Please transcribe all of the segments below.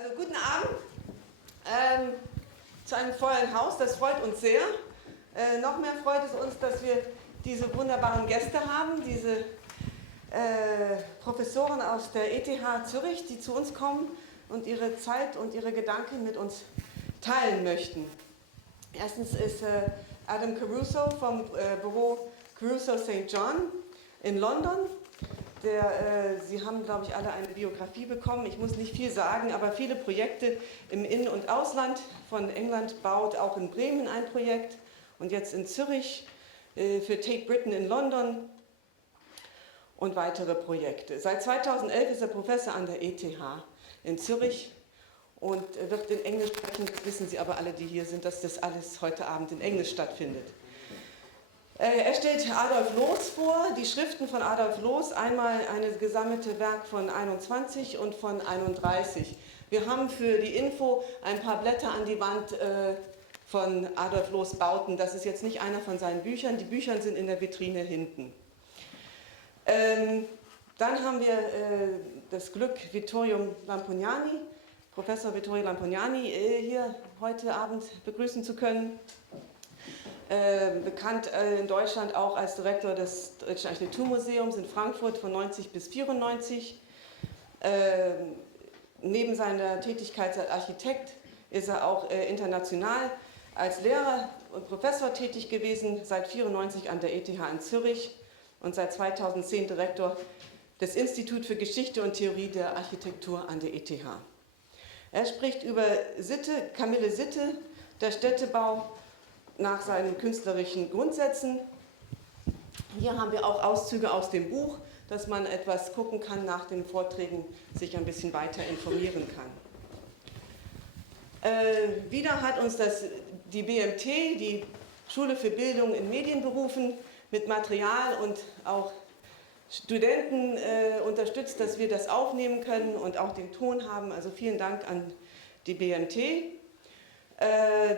Also guten Abend zu einem vollen Haus, das freut uns sehr. Noch mehr freut es uns, dass wir diese wunderbaren Gäste haben, diese Professoren aus der ETH Zürich, die zu uns kommen und ihre Zeit und ihre Gedanken mit uns teilen möchten. Erstens ist Adam Caruso vom Büro Caruso St. John in London. Sie haben, glaube ich, alle eine Biografie bekommen. Ich muss nicht viel sagen, aber viele Projekte im In- und Ausland von England, baut auch in Bremen ein Projekt und jetzt in Zürich für Take Britain in London und weitere Projekte. Seit 2011 ist er Professor an der ETH in Zürich und wird in Englisch sprechen. Das wissen Sie aber alle, die hier sind, dass das alles heute Abend in Englisch stattfindet. Er stellt Adolf Loos vor, die Schriften von Adolf Loos, einmal ein gesammelte Werk von 21 und von 31. Wir haben für die Info ein paar Blätter an die Wand von Adolf Loos Bauten. Das ist jetzt nicht einer von seinen Büchern, die Bücher sind in der Vitrine hinten. Dann haben wir das Glück, Vittorio Lampugnani, Professor Vittorio Lampugnani hier heute Abend begrüßen zu können. Bekannt in Deutschland auch als Direktor des Deutschen Architekturmuseums in Frankfurt von 90 bis 94. Neben seiner Tätigkeit als Architekt ist er auch international als Lehrer und Professor tätig gewesen, seit 94 an der ETH in Zürich und seit 2010 Direktor des Instituts für Geschichte und Theorie der Architektur an der ETH. Er spricht über Sitte, Camillo Sitte, der Städtebau, nach seinen künstlerischen Grundsätzen. Hier haben wir auch Auszüge aus dem Buch, dass man etwas gucken kann, nach den Vorträgen sich ein bisschen weiter informieren kann. Wieder hat uns die BMT, die Schule für Bildung in Medienberufen, mit Material und auch Studenten unterstützt, dass wir das aufnehmen können und auch den Ton haben. Also vielen Dank an die BMT.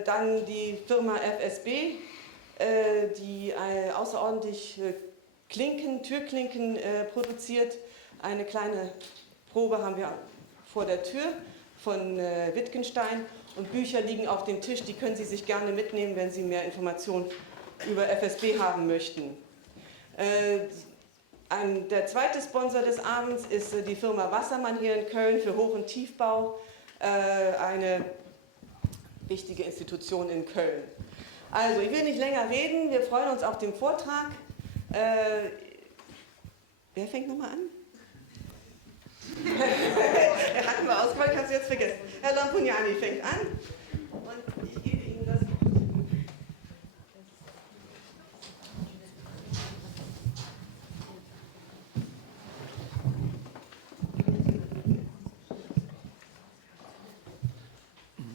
Dann die Firma FSB, die außerordentlich Türklinken produziert. Eine kleine Probe haben wir vor der Tür von Wittgenstein und Bücher liegen auf dem Tisch, die können Sie sich gerne mitnehmen, wenn Sie mehr Informationen über FSB haben möchten. Der zweite Sponsor des Abends ist die Firma Wassermann hier in Köln für Hoch- und Tiefbau, eine wichtige Institution in Köln. Also, ich will nicht länger reden, wir freuen uns auf den Vortrag. Wer fängt nochmal an? Er hat mal ausgewählt, kannst du jetzt vergessen. Herr Lampugnani fängt an und ich gebe Ihnen das Wort.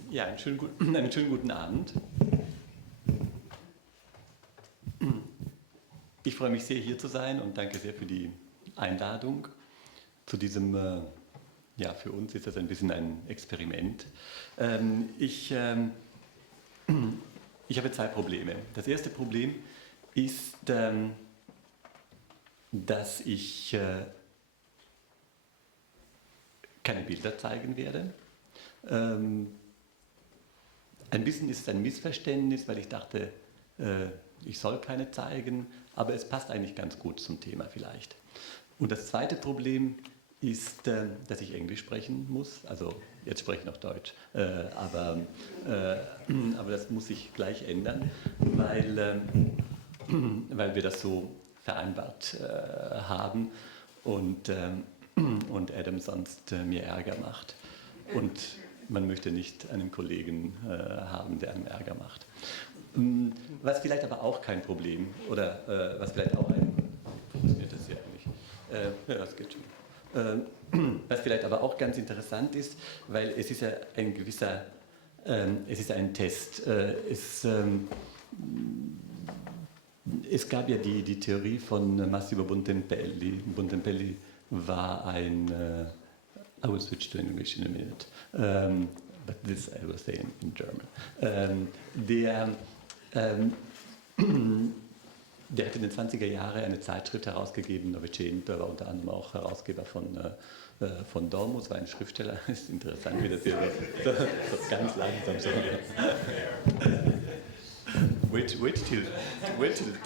Ja, einen schönen guten Abend. Ich freue mich sehr, hier zu sein und danke sehr für die Einladung zu diesem, für uns ist das ein bisschen ein Experiment. Ich habe zwei Probleme. Das erste Problem ist, dass ich keine Bilder zeigen werde. Ein bisschen ist es ein Missverständnis, weil ich dachte, ich soll keine zeigen, aber es passt eigentlich ganz gut zum Thema vielleicht. Und das zweite Problem ist, dass ich Englisch sprechen muss, also jetzt spreche ich noch Deutsch, aber das muss sich gleich ändern, weil wir das so vereinbart haben und Adam sonst mir Ärger macht. Und man möchte nicht einen Kollegen haben, der einem Ärger macht. Was vielleicht aber auch kein Problem, oder was vielleicht auch funktioniert das ja eigentlich? Ja, das geht schon. Was vielleicht aber auch ganz interessant ist, weil es ist ja ein gewisser, es ist ein Test. Es gab ja die Theorie von Massimo Bontempelli. Bontempelli war ein I will switch to English in a minute, but this I will say Der hat in den 20er Jahren eine Zeitschrift herausgegeben, Novecento, er war unter anderem auch Herausgeber von Domus, war ein Schriftsteller. Es ist interessant, wie das hier so ganz langsam so. Wait till it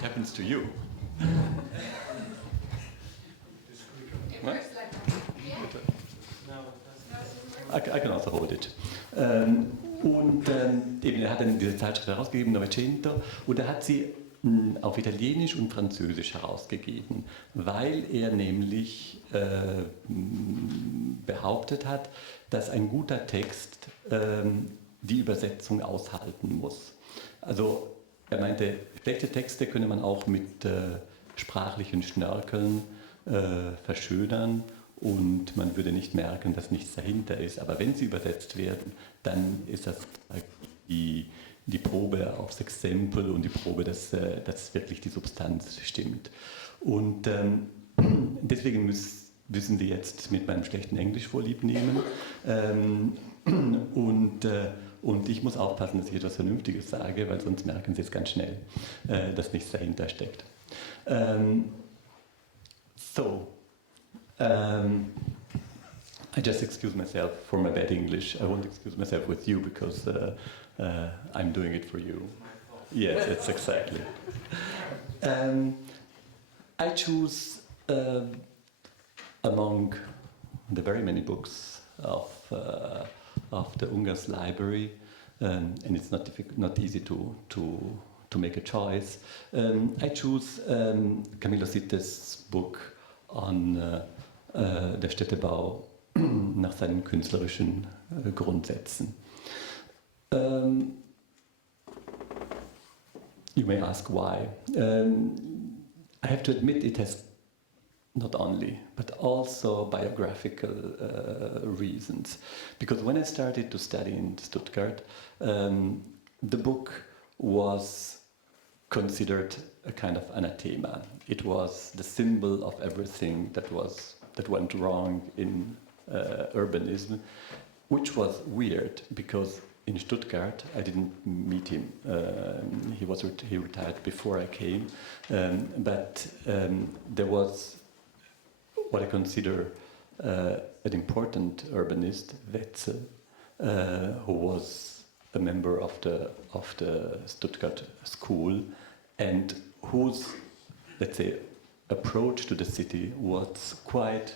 happens to you. I can also hold it. Eben, er hat dann diese Zeitschrift herausgegeben, Novecento, und er hat sie auf Italienisch und Französisch herausgegeben, weil er nämlich behauptet hat, dass ein guter Text die Übersetzung aushalten muss. Also er meinte, schlechte Texte könne man auch mit sprachlichen Schnörkeln verschönern und man würde nicht merken, dass nichts dahinter ist. Aber wenn sie übersetzt werden, dann ist das die Probe aufs Exempel und die Probe, dass wirklich die Substanz stimmt. Und deswegen müssen Sie jetzt mit meinem schlechten Englisch vorlieb nehmen. Und ich muss aufpassen, dass ich etwas Vernünftiges sage, weil sonst merken Sie es ganz schnell, dass nichts dahinter steckt. I just excuse myself for my bad English. I won't excuse myself with you because I'm doing it for you. Yes, it's exactly. I choose among the very many books of the Ungers library, and it's not easy to make a choice. I choose Camillo Sitte's book on der Städtebau nach seinen künstlerischen Grundsätzen. You may ask why. I have to admit it has not only, but also biographical reasons. Because when I started to study in Stuttgart, the book was considered a kind of anathema. It was the symbol of everything that went wrong in urbanism, which was weird because in Stuttgart I didn't meet him. He retired before I came, but there was what I consider an important urbanist, Wetzel, who was a member of the Stuttgart school, and whose, let's say, approach to the city was quite.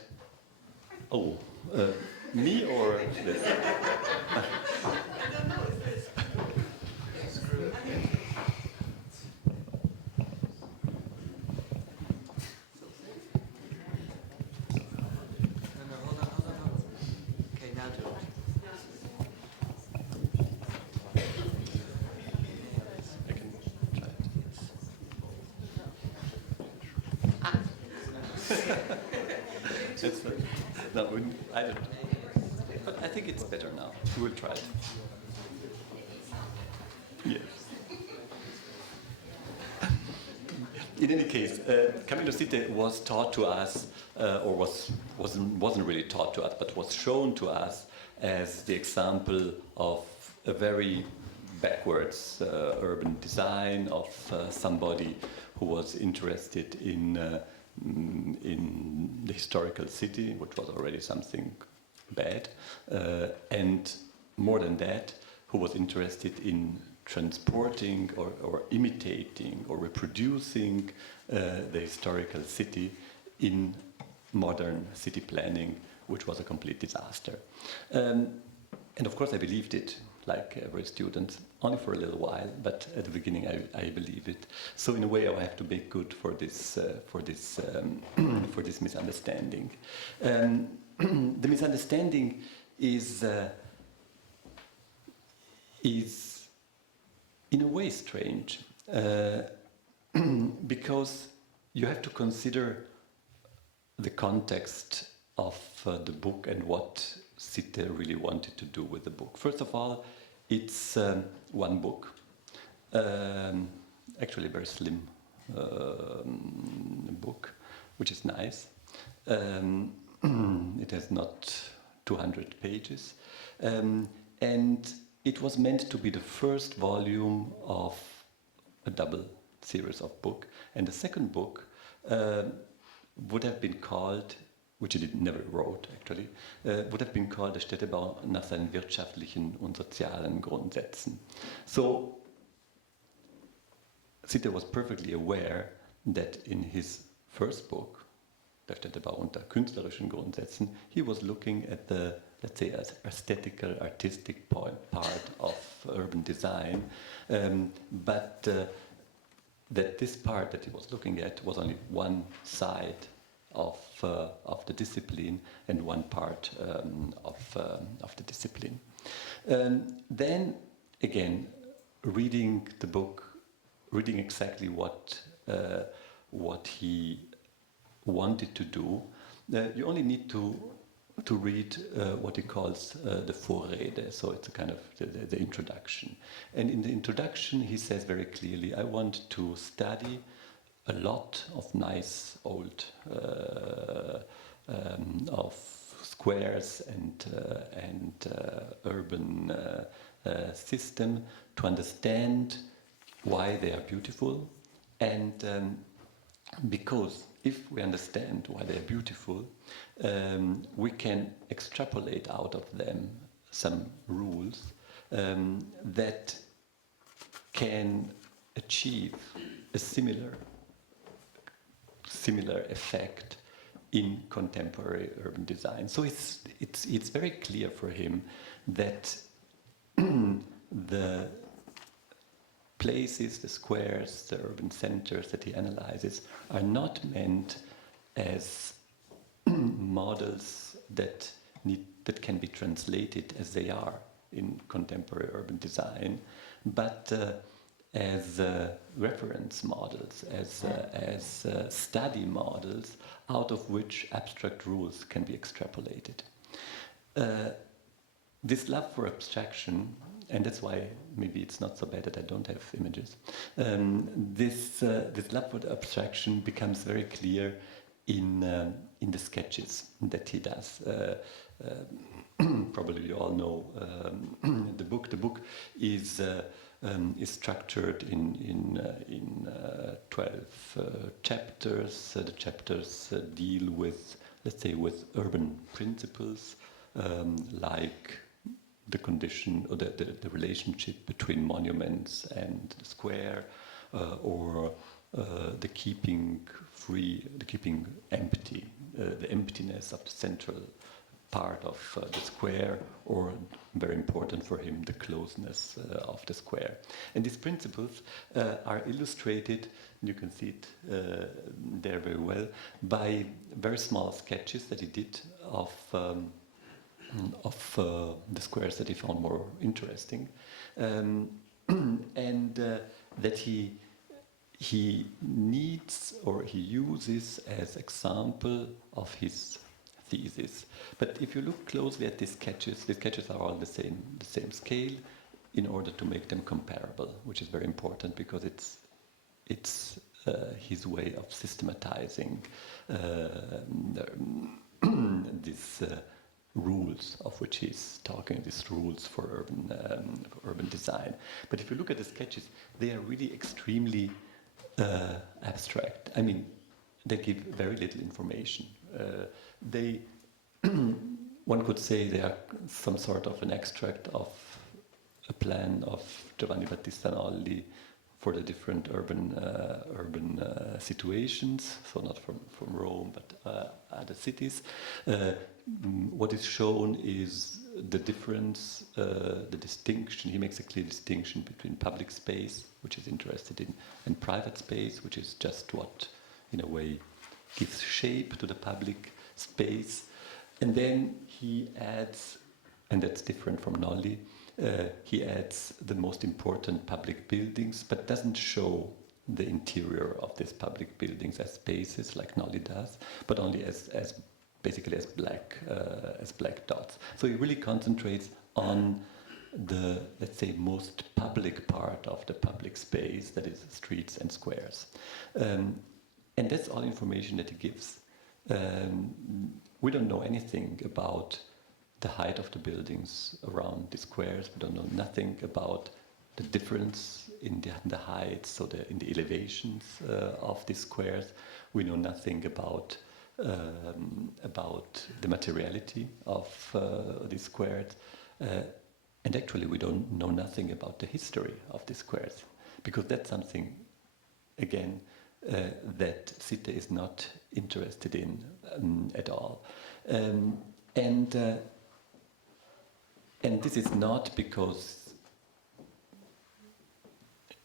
Oh, me or this? I don't know, is this? No, hold on. Okay, now do it. I can try it. No, I don't. But I think it's better now. We'll try it. Yes. In any case, Camillo Sitte was taught to us, or wasn't really taught to us, but was shown to us as the example of a very backwards urban design of somebody who was interested in the historical city, which was already something bad, and more than that, who was interested in transporting or imitating or reproducing the historical city in modern city planning, which was a complete disaster. And of course I believed it, like every student, only for a little while, but at the beginning I believe it. So in a way I have to make good for this misunderstanding. The misunderstanding is in a way strange, because you have to consider the context of the book and what Sitte really wanted to do with the book. First of all, it's one book, actually a very slim book, which is nice. It has not 200 pages, and it was meant to be the first volume of a double series of book. And the second book would have been called, which he never wrote actually, would have been called der Städtebau nach seinen wirtschaftlichen und sozialen Grundsätzen. So Sitte was perfectly aware that in his first book, der Städtebau unter künstlerischen Grundsätzen, he was looking at the, let's say, aesthetical, artistic part of urban design, but that this part that he was looking at was only one side of the discipline and one part of the discipline. Then again, reading the book, reading exactly what he wanted to do, you only need to read what he calls the Vorrede, so it's a kind of the introduction. And in the introduction, he says very clearly, I want to study a lot of nice old of squares and urban system to understand why they are beautiful, and because if we understand why they are beautiful, we can extrapolate out of them some rules that can achieve a similar effect in contemporary urban design. So it's very clear for him that the places, the squares, the urban centers that he analyzes are not meant as models that can be translated as they are in contemporary urban design, but as reference models, as study models out of which abstract rules can be extrapolated. This love for abstraction, and that's why maybe it's not so bad that I don't have images, this love for abstraction becomes very clear in the sketches that he does. Probably you all know the book. The book is structured in 12 chapters. The chapters deal with, let's say, with urban principles, like the condition or the relationship between monuments and the square, or the keeping empty, the emptiness of the central part of the square, or very important for him, the closeness of the square. And these principles are illustrated, and you can see it there very well, by very small sketches that he did of the squares that he found more interesting, and that he needs or he uses as example of his thesis. But if you look closely at these sketches are all the same scale in order to make them comparable, which is very important because it's his way of systematizing these rules of which he's talking, these rules for urban design. But if you look at the sketches, they are really extremely abstract. I mean, they give very little information. One could say they are some sort of an extract of a plan of Giovanni Battista Nolli for the different urban situations, so not from Rome, but other cities. What is shown is the difference, the distinction. He makes a clear distinction between public space, which is interested in, and private space, which is just what, in a way, gives shape to the public space. And then he adds, and that's different from Nolli, he adds the most important public buildings, but doesn't show the interior of these public buildings as spaces like Nolli does, but only as basically as black dots. So he really concentrates on the, let's say, most public part of the public space, that is streets and squares. And that's all information that he gives. We don't know anything about the height of the buildings around the squares. We don't know nothing about the difference in the heights, so in the elevations of the squares. We know nothing about the materiality of these squares, and actually we don't know nothing about the history of the squares, because that's something, again, that Sitte is not interested in at all. And this is not because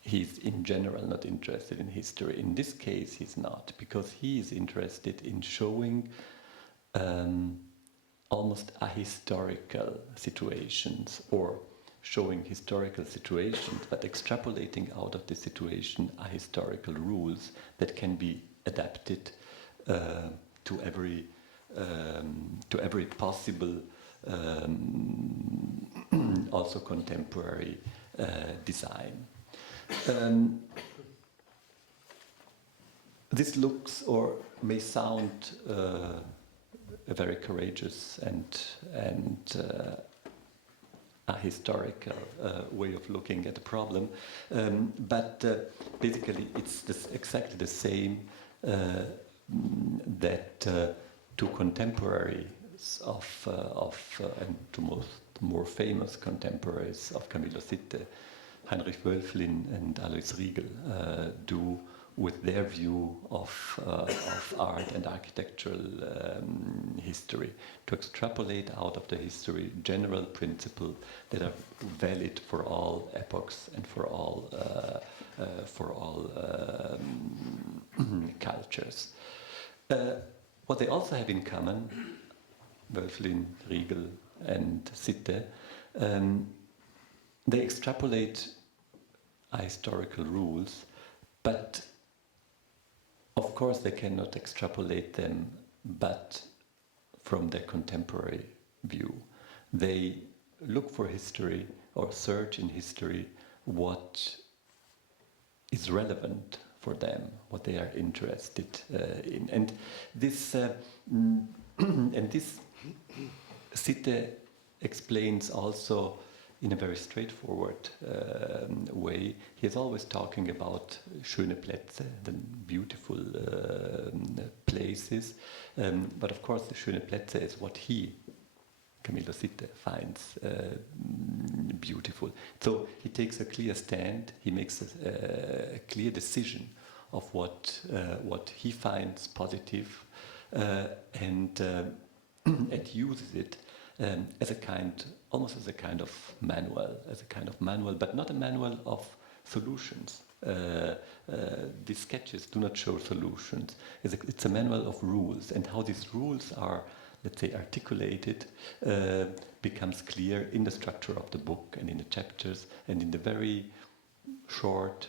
he's in general not interested in history. In this case, he's not, because he is interested in showing almost ahistorical situations, or showing historical situations, but extrapolating out of the situation ahistorical rules that can be adapted to every possible, also contemporary design. This looks or may sound a very courageous and a historical way of looking at the problem, but basically it's exactly the same that to contemporaries and to more famous contemporaries of Camillo Sitte, Heinrich Wölfflin and Alois Riegel, do with their view of art and architectural history, to extrapolate out of the history general principles that are valid for all epochs and for all cultures. What they also have in common, Wölfflin, Riegel, and Sitte, they extrapolate historical rules, but of course they cannot extrapolate them but from their contemporary view. They look for history or search in history what is relevant for them, what they are interested in. And this Sitte explains also in a very straightforward way. He is always talking about schöne Plätze, the beautiful places. But of course, the schöne Plätze is what he, Camillo Sitte, finds beautiful. So he takes a clear stand. He makes a clear decision of what he finds positive, and uses it almost as a kind of manual, but not a manual of solutions. These sketches do not show solutions. It's a manual of rules, and how these rules are, let's say, articulated becomes clear in the structure of the book and in the chapters and in the very short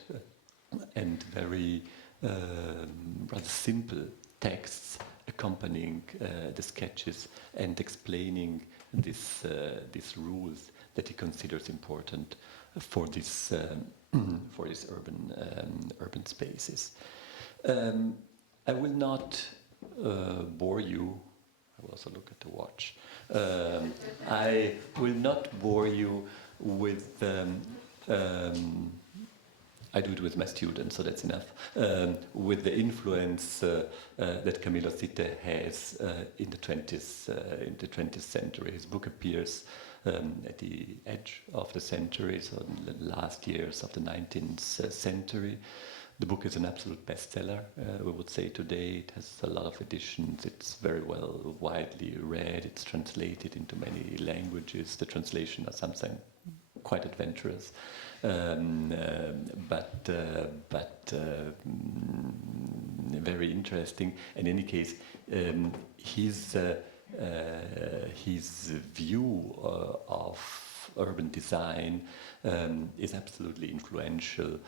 and very rather simple texts accompanying the sketches and explaining these rules that he considers important for these urban spaces. I will not bore you. I will also look at the watch. I will not bore you with. I do it with my students, so that's enough. With the influence that Camillo Sitte has in the 20th century. His book appears at the edge of the century, so in the last years of the 19th century. The book is an absolute bestseller, we would say today. It has a lot of editions. It's very well, widely read. It's translated into many languages. The translation are something quite adventurous, but very interesting. In any case, his view of urban design is absolutely influential.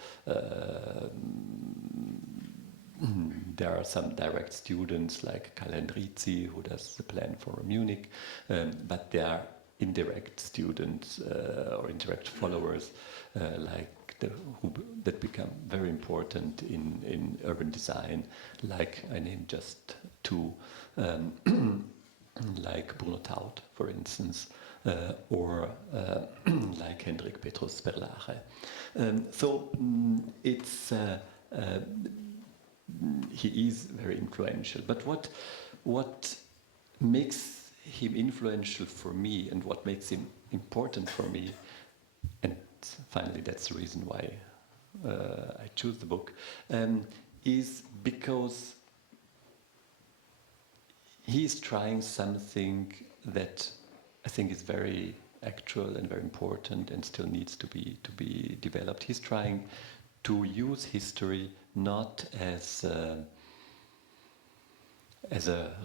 There are some direct students like Karl Hendrizi, who does the plan for Munich, but there are indirect students or indirect followers that become very important in urban design, like I named just two, like Bruno Taut, for instance, or like Hendrik Petrus Berlage. He is very influential. But what makes him influential for me, and what makes him important for me, and finally that's the reason why I choose the book, is because he is trying something that I think is very actual and very important and still needs to be developed. He's trying to use history not as a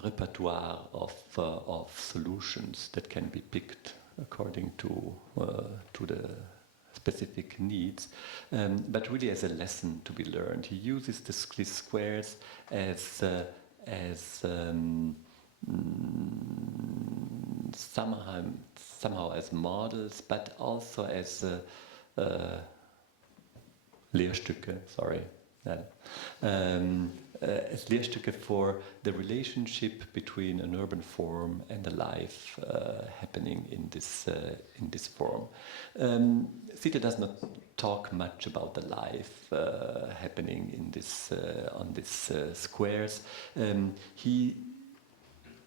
repertoire of solutions that can be picked according to the specific needs, but really as a lesson to be learned. He uses these squares as somehow as models, but also as Lehrstücke, as Lehrstücke for the relationship between an urban form and a life happening in this form. Sitte does not talk much about the life happening in this on these squares. He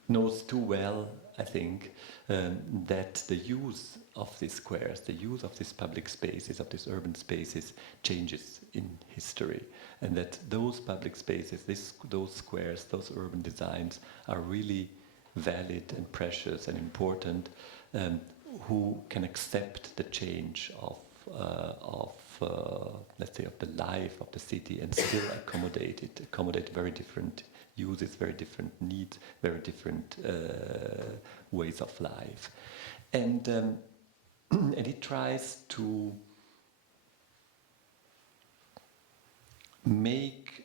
knows too well, I think, that the use of these squares, the use of these public spaces, of these urban spaces, changes in history, and that those public spaces, those squares, those urban designs are really valid and precious and important, who can accept the change of let's say, of the life of the city and still accommodate very different uses, very different needs, very different ways of life. And he tries to make,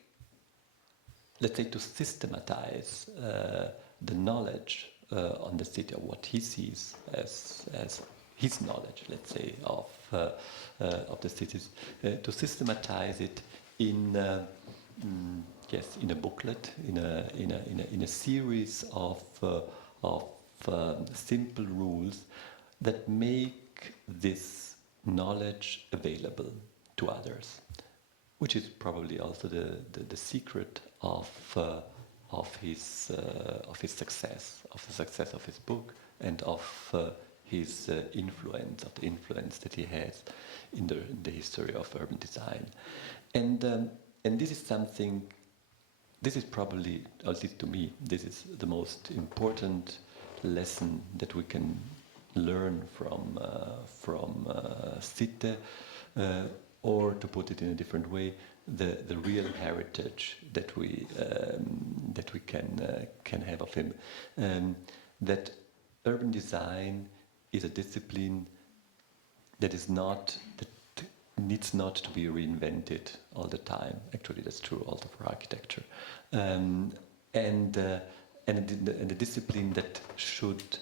let's say, to systematize the knowledge on the city, or what he sees as his knowledge, let's say, of the cities, to systematize it in in a booklet, in a series of simple rules that make this knowledge available to others, which is probably also the secret of his success, of the success of his book, and of his influence, of the influence that he has in the history of urban design. And this is something, this is probably, at least to me, this is the most important lesson that we can learn from Sitte, or to put it in a different way, the real heritage that we can have of him. That urban design is a discipline that needs not to be reinvented all the time. Actually, that's true also for architecture, and a discipline that should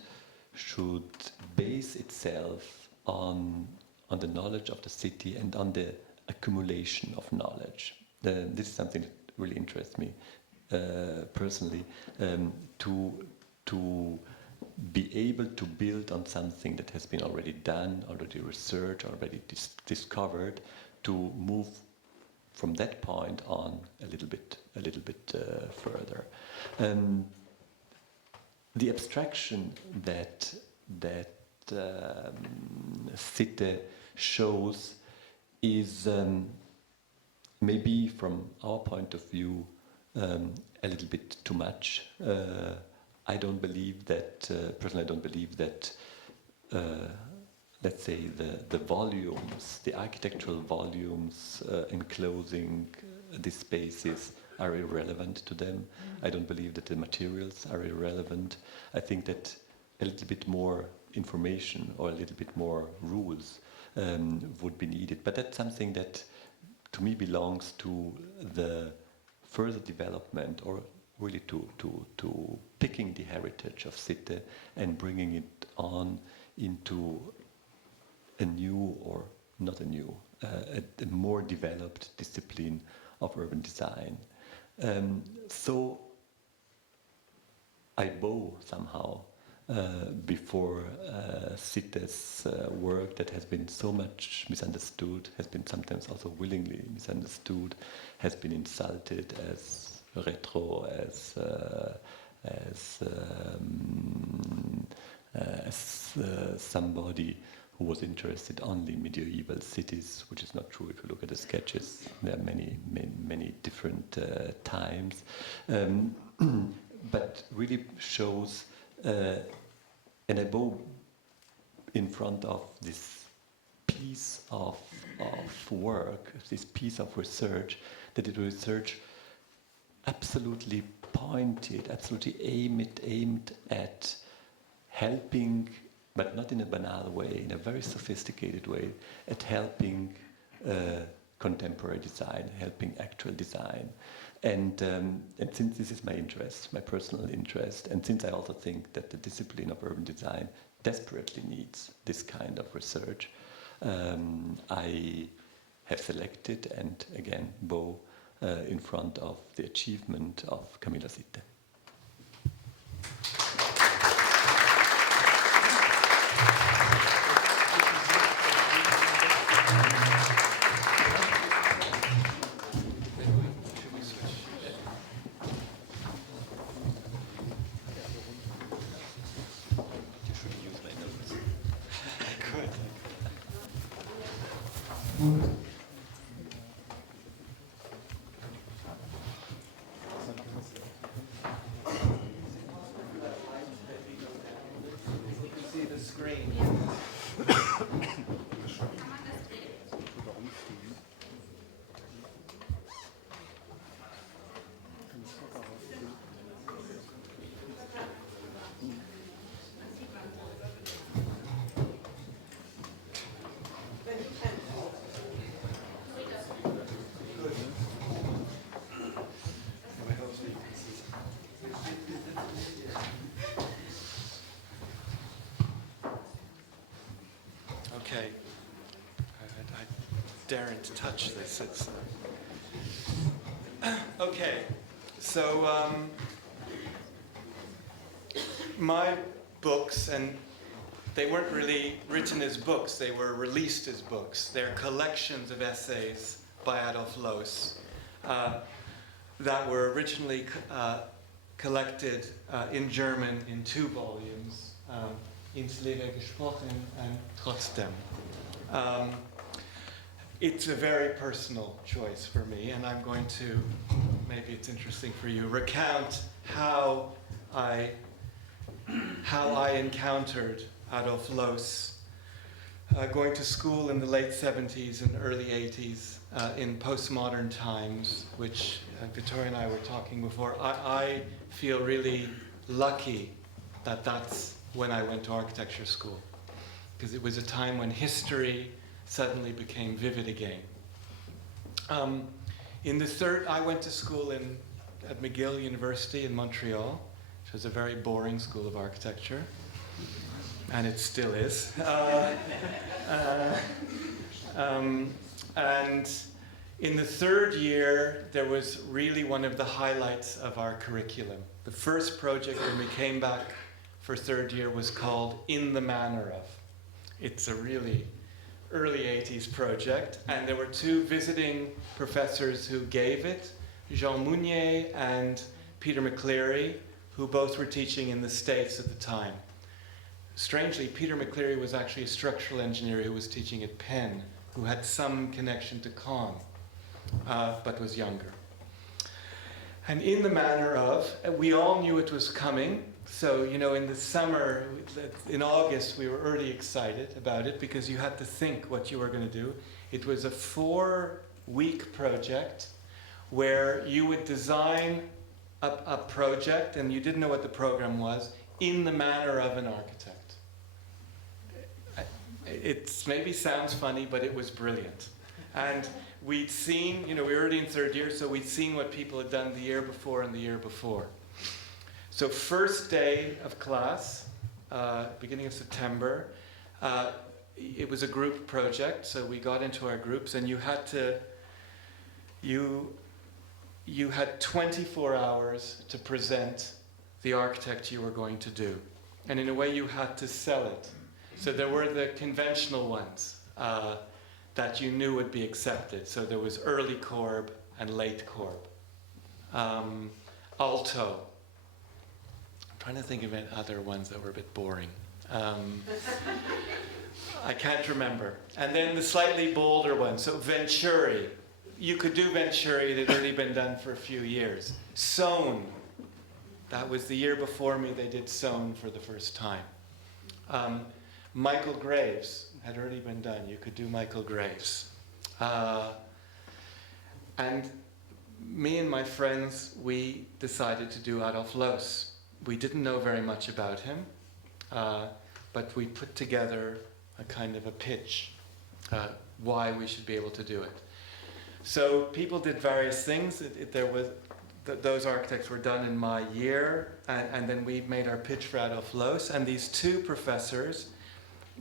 base itself on the knowledge of the city and on the accumulation of knowledge. This is something that really interests me personally, to be able to build on something that has been already done, already researched, already discovered, to move from that point on a little bit further. The abstraction that Sitte shows is maybe from our point of view a little bit too much. I don't believe that, personally I don't believe that, let's say, the volumes, the architectural volumes enclosing these spaces are irrelevant to them. I don't believe that the materials are irrelevant. I think that a little bit more information or a little bit more rules would be needed. But that's something that, to me, belongs to the further development, or really to picking the heritage of Sitte and bringing it on into a new, or not a new, a more developed discipline of urban design. So I bow somehow before Sitte's work that has been so much misunderstood, has been sometimes also willingly misunderstood, has been insulted as retro, as somebody who was interested only in medieval cities, which is not true if you look at the sketches. There are many different times, but really shows an abode in front of this piece of work, this piece of research, that the research absolutely pointed, absolutely aimed at helping, but not in a banal way, in a very sophisticated way, at helping contemporary design, helping actual design. And since this is my interest, my personal interest, and since I also think that the discipline of urban design desperately needs this kind of research, I have selected and again bow in front of the achievement of Camillo Sitte. Okay, I daren't touch this. It's okay. So my books, and they weren't really written as books; they were released as books. They're collections of essays by Adolf Loos that were originally collected in German in 2 volumes. Ins Leere gesprochen and trotzdem. It's a very personal choice for me, and I'm going to, maybe it's interesting for you, recount how I encountered Adolf Loos going to school in the late 70s and early 80s in postmodern times, which Vittorio and I were talking before. I feel really lucky that that's when I went to architecture school, because it was a time when history suddenly became vivid again. I went to school at McGill University in Montreal, which was a very boring school of architecture, and it still is. And in the 3rd year, there was really one of the highlights of our curriculum. The first project when we came back for 3rd year was called In the Manner of. It's a really early 80s project, and there were 2 visiting professors who gave it, Jean Mounier and Peter McCleary, who both were teaching in the States at the time. Strangely, Peter McCleary was actually a structural engineer who was teaching at Penn, who had some connection to Caen, but was younger. And In the Manner of, we all knew it was coming. So, you know, in the summer, in August, we were already excited about it because you had to think what you were going to do. It was a 4-week project where you would design a project, and you didn't know what the program was, in the manner of an architect. It maybe sounds funny, but it was brilliant. And we'd seen, you know, we were already in 3rd year, so we'd seen what people had done the year before and the year before. So first day of class, beginning of September, it was a group project, so we got into our groups, and you had 24 hours to present the architect you were going to do. and in a way you had to sell it. So there were the conventional ones that you knew would be accepted. So there was early Corb and late Corb. Alto. I'm trying to think of any other ones that were a bit boring. I can't remember. And then the slightly bolder ones. So Venturi. You could do Venturi, it had already been done for a few years. Sohn. That was the year before me, they did Sohn for the first time. Michael Graves had already been done. You could do Michael Graves. And me and my friends, we decided to do Adolf Loos. We didn't know very much about him, but we put together a kind of a pitch, why we should be able to do it. So people did various things. Those architects were done in my year, and then we made our pitch for Adolf Loos, and these two professors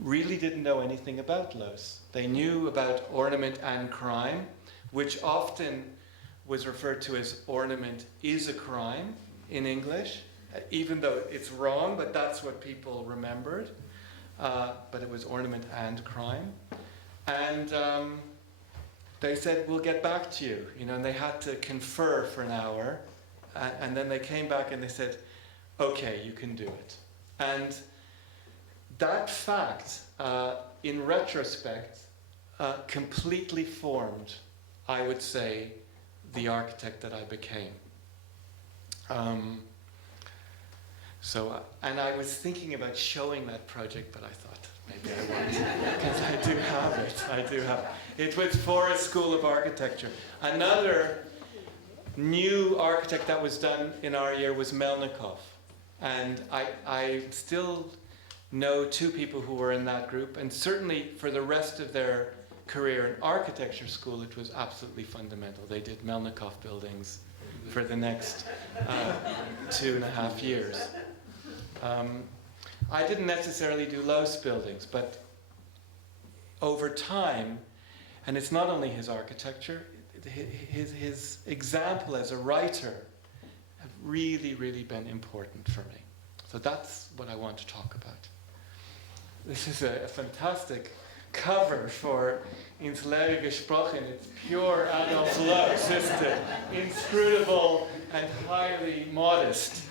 really didn't know anything about Loos. They knew about ornament and crime, which often was referred to as ornament is a crime in English, even though it's wrong, but that's what people remembered. But it was ornament and crime. And they said, we'll get back to you, and they had to confer for an hour. And then they came back and they said, okay, you can do it. And that fact, in retrospect, completely formed, I would say, the architect that I became. And I was thinking about showing that project, but I thought maybe I won't, because I do have it. It was for a School of Architecture. Another new architect that was done in our year was Melnikov. And I still know two people who were in that group, and certainly for the rest of their career in architecture school, it was absolutely fundamental. They did Melnikov buildings for the next 2.5 years. I didn't necessarily do Loos buildings, but over time, and it's not only his architecture, his example as a writer have really, really been important for me. So that's what I want to talk about. This is a fantastic cover for Ins Leere gesprochen. It's pure Adolf Loos, isn't it? Inscrutable and highly modest.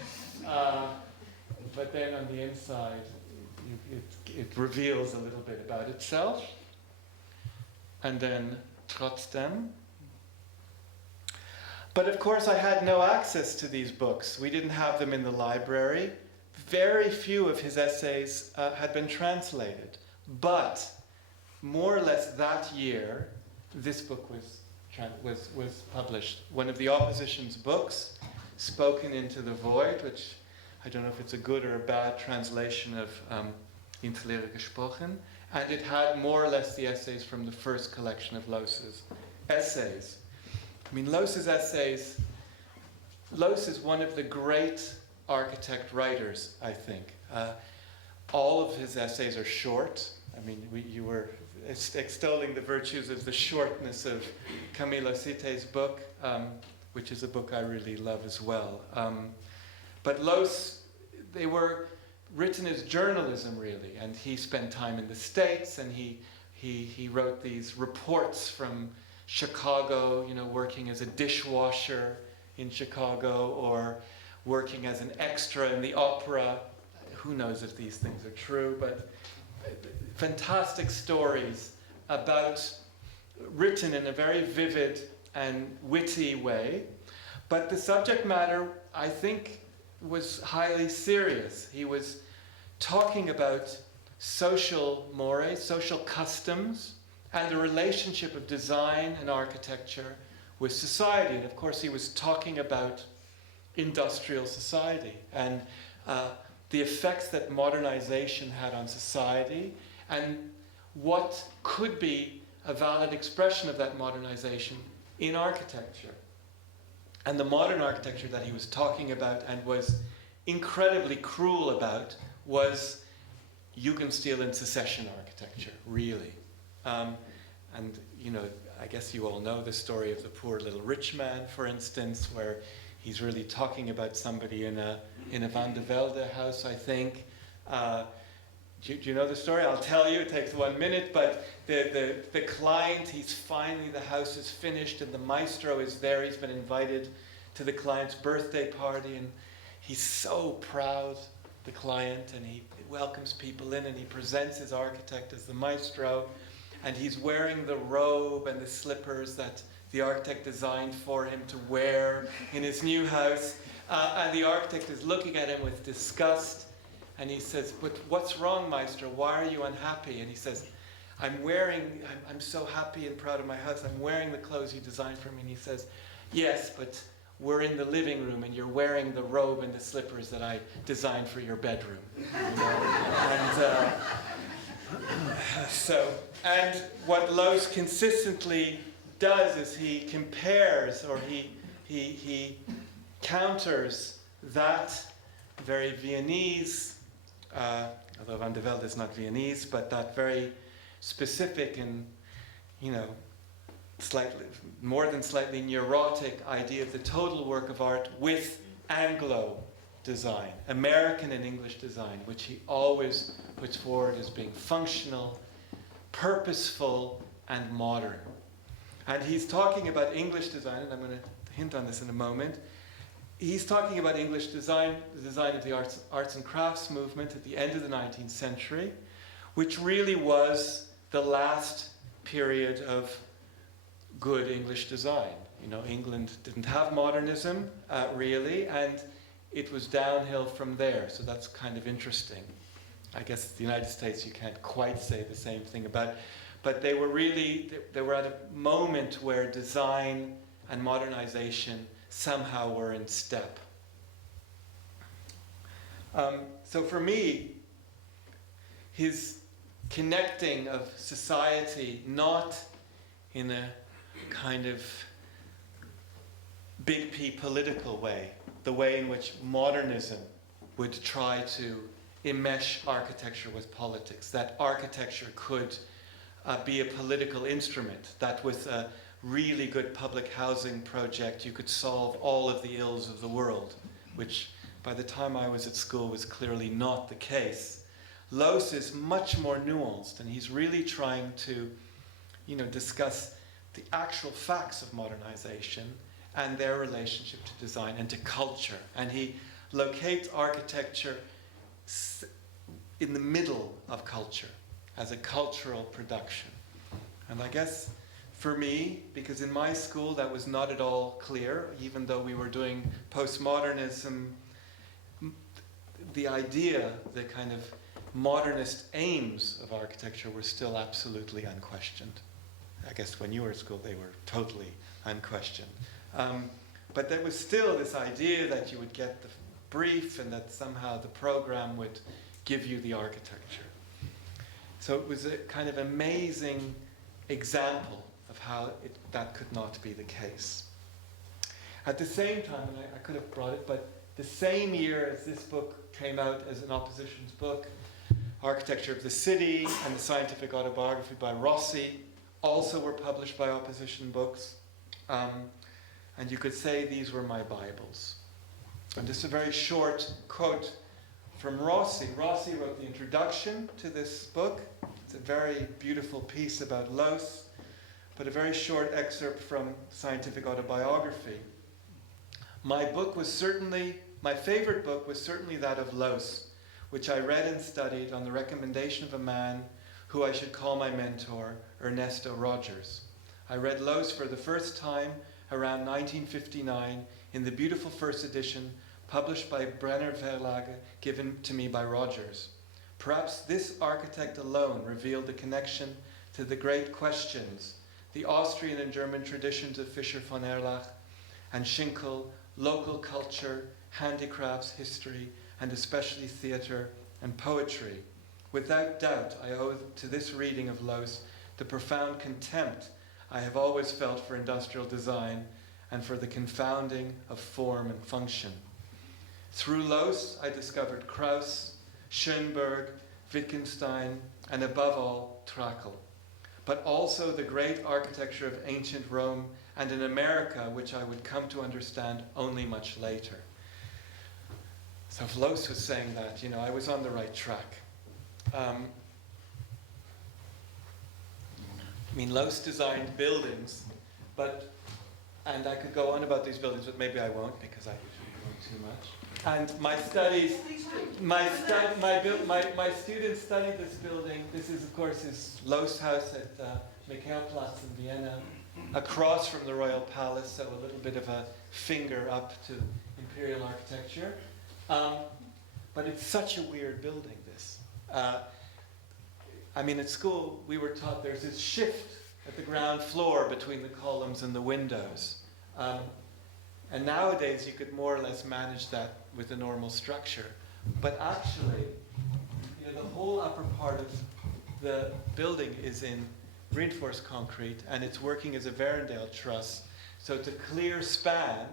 But then on the inside, it reveals a little bit about itself. And then trotzdem. But of course I had no access to these books. We didn't have them in the library. Very few of his essays had been translated. But more or less that year, this book was published. One of the opposition's books, Spoken into the Void, which I don't know if it's a good or a bad translation of Ins Leere gesprochen. And it had more or less the essays from the first collection of Loos's essays. I mean, Loos's essays, Loos is one of the great architect writers, I think. All of his essays are short. I mean, you were extolling the virtues of the shortness of Camillo Sitte's book, which is a book I really love as well. But Loos, they were written as journalism, really, and he spent time in the States, and he wrote these reports from Chicago, working as a dishwasher in Chicago, or working as an extra in the opera. Who knows if these things are true, but fantastic stories written in a very vivid and witty way. But the subject matter, I think, was highly serious. He was talking about social mores, social customs, and the relationship of design and architecture with society. And of course, he was talking about industrial society and the effects that modernization had on society, and what could be a valid expression of that modernization in architecture. And the modern architecture that he was talking about and was incredibly cruel about was Jugendstil and secession architecture, really. And I guess you all know the story of the poor little rich man, for instance, where he's really talking about somebody in a Van de Velde house, I think, Do you know the story? I'll tell you, it takes 1 minute, but the client, the house is finished and the maestro is there. He's been invited to the client's birthday party and he's so proud, the client, and he welcomes people in and he presents his architect as the maestro, and he's wearing the robe and the slippers that the architect designed for him to wear in his new house, and the architect is looking at him with disgust. And he says, "But what's wrong, Maestro? Why are you unhappy?" And he says, I'm so happy and proud of my house. I'm wearing the clothes you designed for me." And he says, "Yes, but we're in the living room and you're wearing the robe and the slippers that I designed for your bedroom." And what Loos consistently does is he compares, or he counters that very Viennese, although Van der Velde is not Viennese, but that very specific and, slightly more than slightly neurotic idea of the total work of art with Anglo design, American and English design, which he always puts forward as being functional, purposeful, and modern. And he's talking about English design, and I'm going to hint on this in a moment. He's talking about English design, the design of the arts and crafts movement at the end of the 19th century, which really was the last period of good English design. England didn't have modernism, really, and it was downhill from there. So that's kind of interesting. I guess the United States you can't quite say the same thing about, but they were at a moment where design and modernization somehow were in step. So for me, his connecting of society, not in a kind of big P political way, the way in which modernism would try to enmesh architecture with politics, that architecture could be a political instrument, that with a really good public housing project you could solve all of the ills of the world, which by the time I was at school was clearly not the case. Loos is much more nuanced, and he's really trying to discuss the actual facts of modernization and their relationship to design and to culture. And he locates architecture in the middle of culture as a cultural production. And I guess for me, because in my school that was not at all clear, even though we were doing postmodernism, the idea, the kind of modernist aims of architecture were still absolutely unquestioned. I guess when you were at school, they were totally unquestioned. But there was still this idea that you would get the brief and that somehow the program would give you the architecture. So it was a kind of amazing example of how that could not be the case. At the same time, and I could have brought it, but the same year as this book came out as an oppositions book, Architecture of the City and the Scientific Autobiography by Rossi also were published by opposition books. And you could say these were my Bibles. And just a very short quote from Rossi. Rossi wrote the introduction to this book. It's a very beautiful piece about Loos, but a very short excerpt from Scientific Autobiography. My favorite book was certainly that of Loos, which I read and studied on the recommendation of a man who I should call my mentor, Ernesto Rogers. I read Loos for the first time around 1959 in the beautiful first edition published by Brenner Verlage, given to me by Rogers. Perhaps this architect alone revealed the connection to the great questions, the Austrian and German traditions of Fischer von Erlach and Schinkel, local culture, handicrafts, history, and especially theatre and poetry. Without doubt, I owe to this reading of Loos the profound contempt I have always felt for industrial design and for the confounding of form and function. Through Loos, I discovered Krauss, Schönberg, Wittgenstein, and above all, Trakl, but also the great architecture of ancient Rome and in America, which I would come to understand only much later. So if Loos was saying that, I was on the right track. Loos designed buildings, and I could go on about these buildings, but maybe I won't because I usually go too much. And my studies, my students studied this building. This is, of course, his Loos house at Michaelplatz in Vienna, across from the Royal Palace, so a little bit of a finger up to imperial architecture. But it's such a weird building, this. At school, we were taught there's this shift at the ground floor between the columns and the windows. And nowadays, you could more or less manage that with a normal structure. But actually, the whole upper part of the building is in reinforced concrete, and it's working as a Verendale truss. So it's a clear span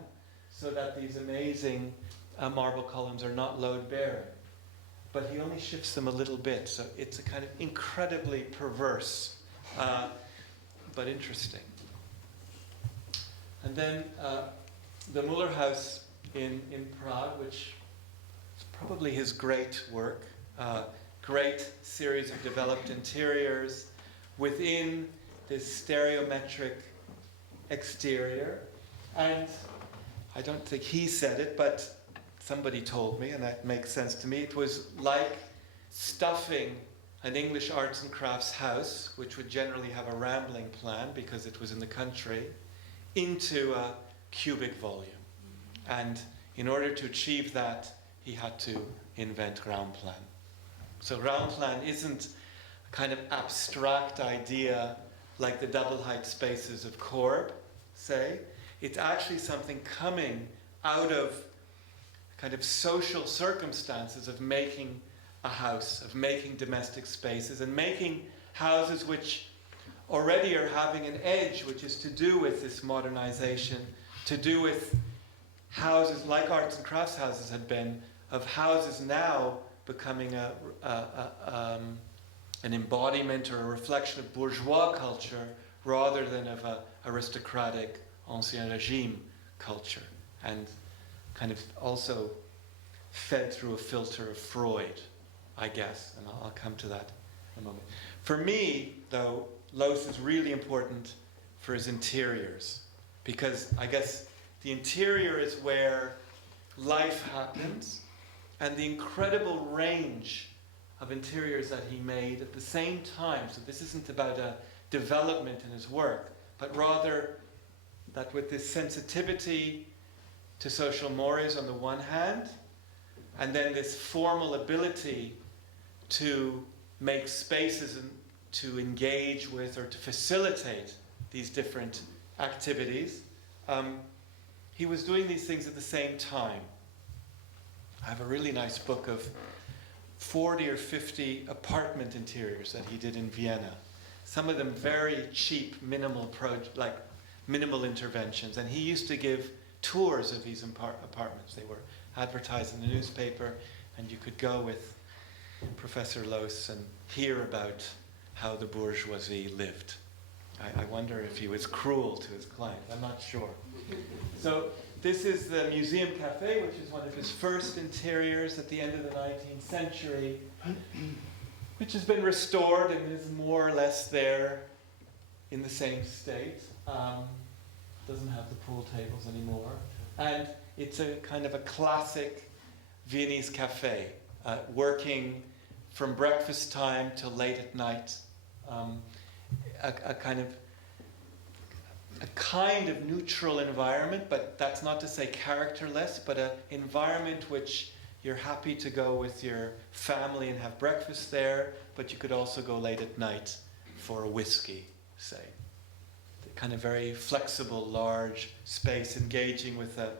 so that these amazing marble columns are not load-bearing. But he only shifts them a little bit, so it's a kind of incredibly perverse, but interesting. And then the Müller House in Prague, which is probably his great work, great series of developed interiors within this stereometric exterior. And I don't think he said it, but somebody told me, and that makes sense to me. It was like stuffing an English arts and crafts house, which would generally have a rambling plan because it was in the country, into a cubic volume. And in order to achieve that, he had to invent Raumplan. So Raumplan isn't a kind of abstract idea like the double height spaces of Korb, say. It's actually something coming out of kind of social circumstances of making a house, of making domestic spaces, and making houses which already are having an edge, which is to do with this modernization, to do with houses like arts and crafts houses had been, of houses now becoming an embodiment or a reflection of bourgeois culture rather than of an aristocratic ancien régime culture, and kind of also fed through a filter of Freud, I guess, and I'll come to that in a moment. For me, though, Loos is really important for his interiors, because I guess the interior is where life happens, and the incredible range of interiors that he made at the same time. So this isn't about a development in his work, but rather that with this sensitivity to social mores on the one hand, and then this formal ability to make spaces and to engage with or to facilitate these different activities, he was doing these things at the same time. I have a really nice book of 40 or 50 apartment interiors that he did in Vienna. Some of them very cheap, minimal interventions. And he used to give tours of these apartments. They were advertised in the newspaper, and you could go with Professor Loos and hear about how the bourgeoisie lived. I wonder if he was cruel to his clients. I'm not sure. So this is the Museum Café, which is one of his first interiors at the end of the 19th century, which has been restored and is more or less there in the same state. Doesn't have the pool tables anymore. And it's a kind of a classic Viennese cafe, working from breakfast time till late at night. A kind of neutral environment, but that's not to say characterless, but an environment which you're happy to go with your family and have breakfast there, but you could also go late at night for a whiskey, say. Kind of very flexible, large space, engaging with a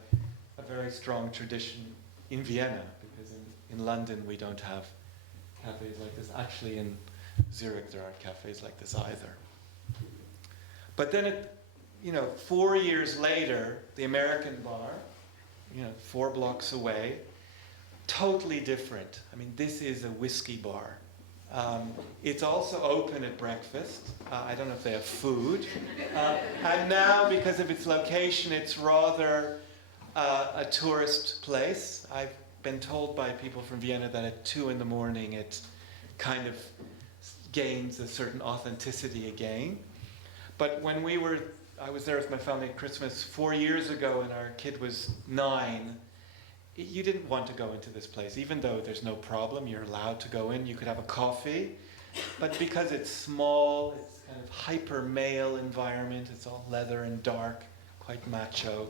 very strong tradition in Vienna, because in London we don't have cafes like this. Actually, in Zurich there aren't cafes like this either. But then, 4 years later, the American bar, 4 blocks away, totally different. This is a whiskey bar. It's also open at breakfast. I don't know if they have food. And now, because of its location, it's rather a tourist place. I've been told by people from Vienna that at 2 a.m. it kind of gains a certain authenticity again. But when I was there with my family at Christmas 4 years ago and our kid was 9, you didn't want to go into this place, even though there's no problem, you're allowed to go in, you could have a coffee. But because it's small, it's kind of hyper male environment, it's all leather and dark, quite macho.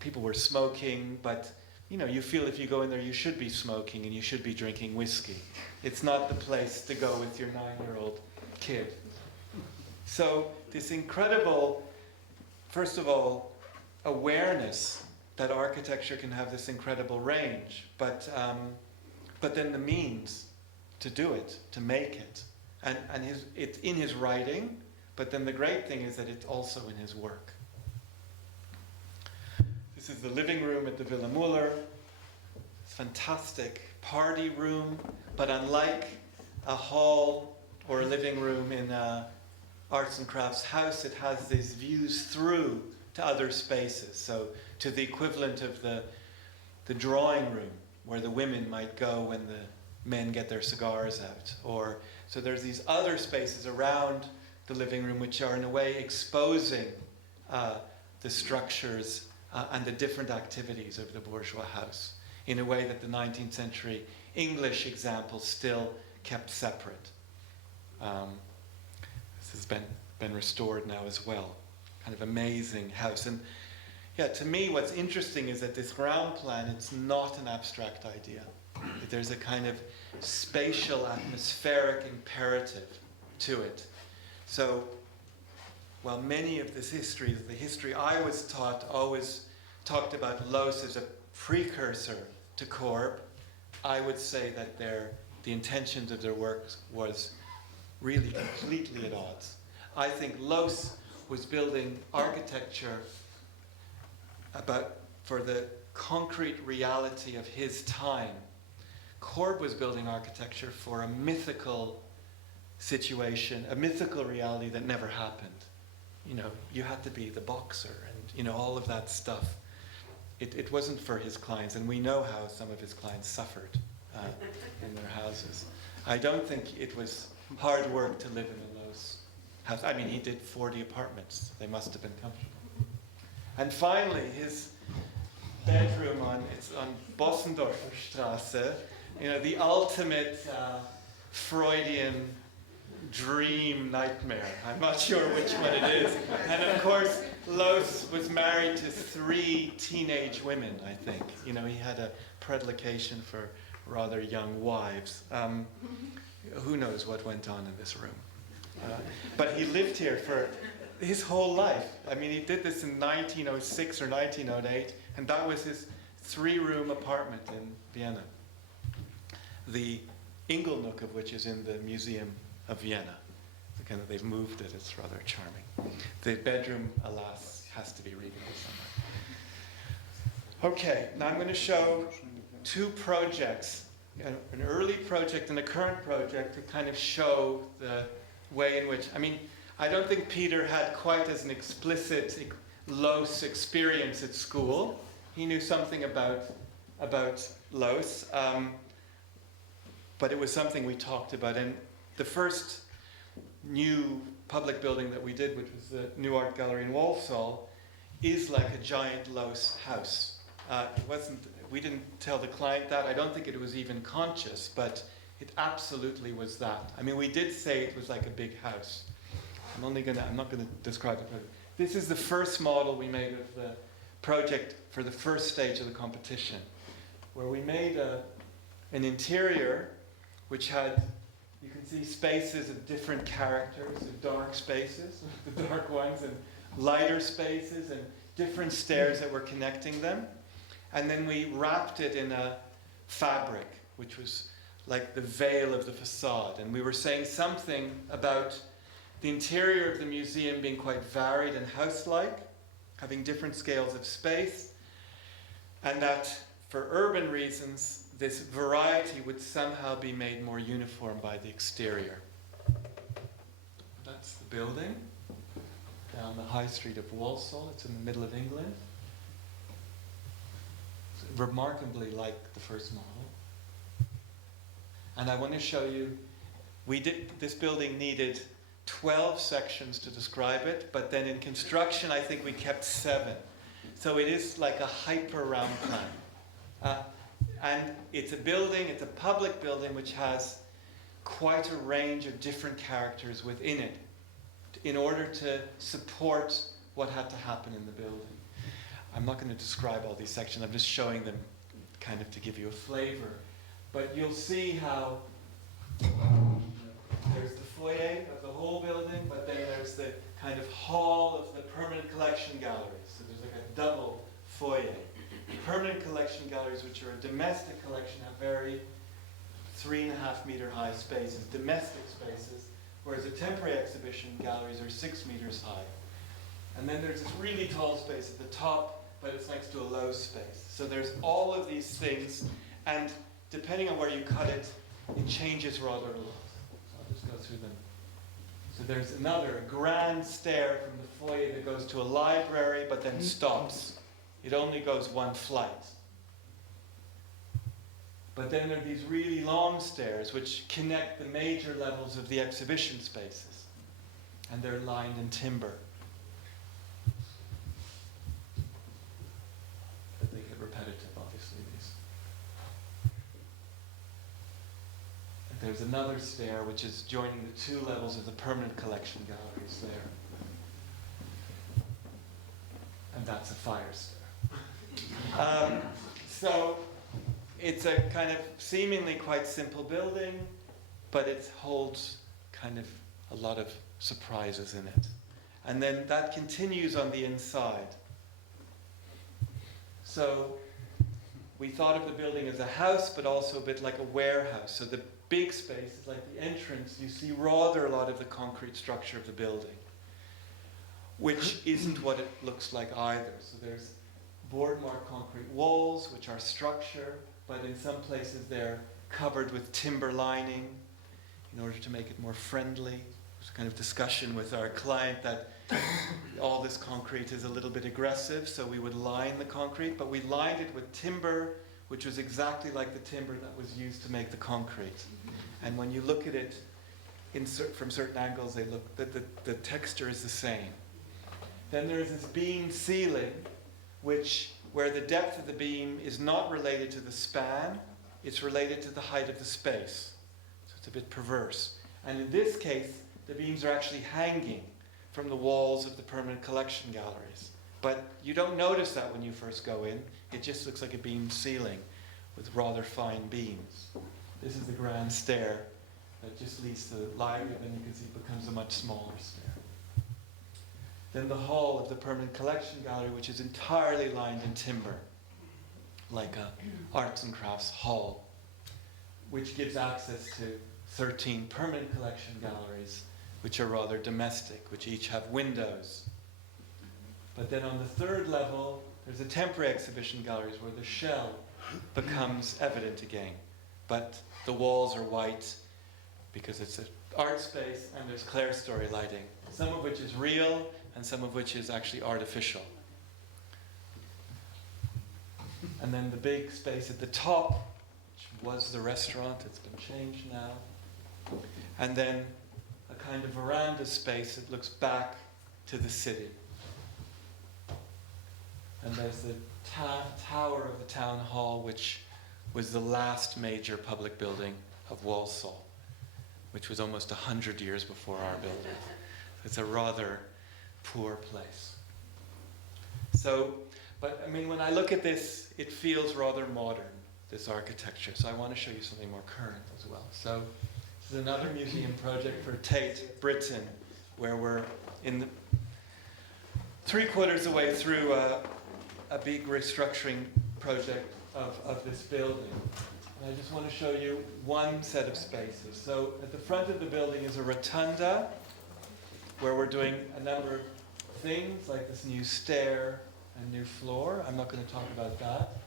People were smoking, but you feel if you go in there you should be smoking and you should be drinking whiskey. It's not the place to go with your 9-year-old kid. So this incredible, first of all, awareness that architecture can have this incredible range, but then the means to do it, to make it. And it's in his writing, but then the great thing is that it's also in his work. This is the living room at the Villa Müller. It's fantastic party room, but unlike a hall or a living room in a arts and crafts house, it has these views through to other spaces. So to the equivalent of the drawing room, where the women might go when the men get their cigars out. So there's these other spaces around the living room which are in a way exposing the structures and the different activities of the bourgeois house in a way that the 19th century English example still kept separate. This has been restored now as well. Kind of amazing house. And yeah, to me what's interesting is that this ground plan, it's not an abstract idea. There's a kind of spatial, atmospheric imperative to it. So while many of this history, the history I was taught, always talked about Loos as a precursor to Corb, I would say that the intentions of their work was really completely at odds. I think Loos was building architecture for the concrete reality of his time. Corb was building architecture for a mythical situation, a mythical reality that never happened. You had to be the boxer and all of that stuff. It wasn't for his clients, and we know how some of his clients suffered in their houses. I don't think it was hard work to live in a Loos house. I mean, he did 40 apartments. They must have been comfortable. And finally, his bedroom on Bossendorfer Straße, the ultimate Freudian dream nightmare. I'm not sure which one it is. And of course, Loos was married to 3 teenage women, I think. He had a predilection for rather young wives. Who knows what went on in this room. But he lived here for his whole life. I mean, he did this in 1906 or 1908, and that was his 3-room apartment in Vienna. The Ingelnook of which is in the Museum of Vienna. They've moved it, it's rather charming. The bedroom, alas, has to be rebuilt somewhere. Okay, now I'm going to show 2 projects, an early project and a current project, to kind of show the way in which, I don't think Peter had quite as an explicit Loos experience at school. He knew something about Loos, but it was something we talked about. And the first new public building that we did, which was the New Art Gallery in Walsall, is like a giant Loos house. We didn't tell the client that. I don't think it was even conscious, but it absolutely was that. We did say it was like a big house. I'm not going to describe it. This is the first model we made of the project for the first stage of the competition, where we made an interior which had, you can see spaces of different characters, of dark spaces, the dark ones, and lighter spaces, and different stairs that were connecting them. And then we wrapped it in a fabric, which was like the veil of the facade. And we were saying something about the interior of the museum being quite varied and house-like, having different scales of space, and that for urban reasons, this variety would somehow be made more uniform by the exterior. That's the building down the high street of Walsall. It's in the middle of England. remarkably like the first model. And I want to show you, this building needed 12 sections to describe it, but then in construction I think we kept 7. So it is like a hyper round plan. And it's a building, it's a public building which has quite a range of different characters within it in order to support what had to happen in the building. I'm not going to describe all these sections, I'm just showing them kind of to give you a flavor. But you'll see how there's the foyer of the whole building, but then there's the kind of hall of the permanent collection galleries. So there's like a double foyer. Permanent collection galleries, which are a domestic collection, have very 3.5 meter high spaces, domestic spaces, whereas the temporary exhibition galleries are 6 meters high. And then there's this really tall space at the top, but it's next to a low space. So there's all of these things, and depending on where you cut it, it changes rather a lot. So I'll just go through them. So there's another grand stair from the foyer that goes to a library, but then stops. It only goes one flight. But then there are these really long stairs which connect the major levels of the exhibition spaces. And they're lined in timber. But they get repetitive, obviously, these. And there's another stair which is joining the 2 levels of the permanent collection galleries there. And that's a fire stair. So it's a kind of seemingly quite simple building, but it holds kind of a lot of surprises in it. And then that continues on the inside. So we thought of the building as a house, but also a bit like a warehouse. So the big space is like the entrance. You see rather a lot of the concrete structure of the building, which isn't what it looks like either. So there's board-marked concrete walls, which are structure, but in some places they're covered with timber lining in order to make it more friendly. There's a kind of discussion with our client that all this concrete is a little bit aggressive, so we would line the concrete, but we lined it with timber, which was exactly like the timber that was used to make the concrete. And when you look at it from certain angles, the texture is the same. Then there's this beam ceiling, where the depth of the beam is not related to the span, it's related to the height of the space. So it's a bit perverse. And in this case, the beams are actually hanging from the walls of the permanent collection galleries. But you don't notice that when you first go in. It just looks like a beam ceiling with rather fine beams. This is the grand stair that just leads to the library, and then you can see it becomes a much smaller stair. Then the hall of the permanent collection gallery, which is entirely lined in timber, like a arts and crafts hall, which gives access to 13 permanent collection galleries, which are rather domestic, which each have windows. But then on the 3rd level, there's a temporary exhibition galleries where the shell becomes evident again. But the walls are white because it's an art space, and there's clerestory lighting, some of which is real and some of which is actually artificial. And then the big space at the top, which was the restaurant, it's been changed now. And then a kind of veranda space that looks back to the city. And there's the tower of the town hall, which was the last major public building of Walsall, which was almost 100 years before our building. It's a rather poor place. So, but I mean, when I look at this, it feels rather modern, this architecture. So I want to show you something more current as well. So this is another museum project for Tate, Britain, where we're in the 3/4 the way through a big restructuring project of this building. And I just want to show you one set of spaces. So at the front of the building is a rotunda, where we're doing a number of things, like this new stair and new floor. I'm not going to talk about that.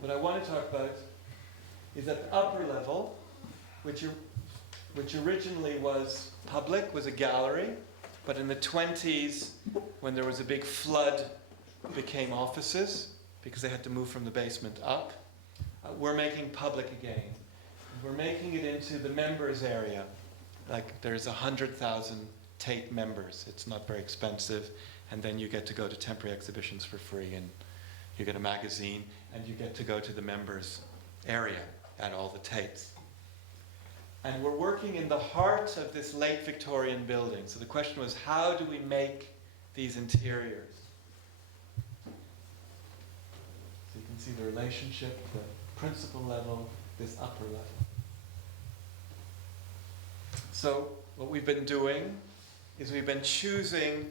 What I want to talk about is at the upper level, which originally was public, was a gallery, but in the 20s, when there was a big flood, became offices. because they had to move from the basement up. We're making public again. We're making it into the members area. Like there's 100,000 Tate members. It's not very expensive. And then you get to go to temporary exhibitions for free, and you get a magazine, and you get to go to the members area at all the Tates. And we're working in the heart of this late Victorian building. So the question was, how do we make these interiors? So you can see the relationship, the principal level, this upper level. So what we've been doing is we've been choosing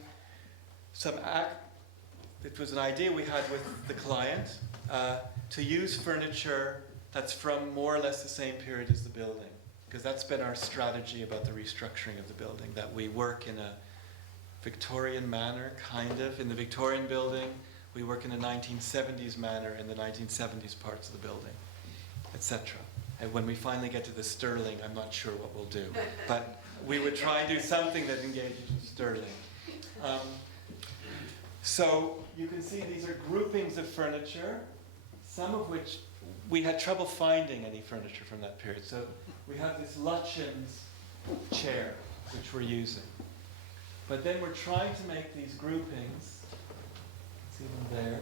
it was an idea we had with the client to use furniture that's from more or less the same period as the building, because that's been our strategy about the restructuring of the building, that we work in a Victorian manner, kind of. In the Victorian building, we work in a 1970s manner in the 1970s parts of the building, etc. And when we finally get to the Sterling, I'm not sure what we'll do. But we would try and do something that engages with Sterling. So you can see these are groupings of furniture, some of which we had trouble finding any furniture from that period. So we have this Lutyens chair, which we're using. But then we're trying to make these groupings. See them there.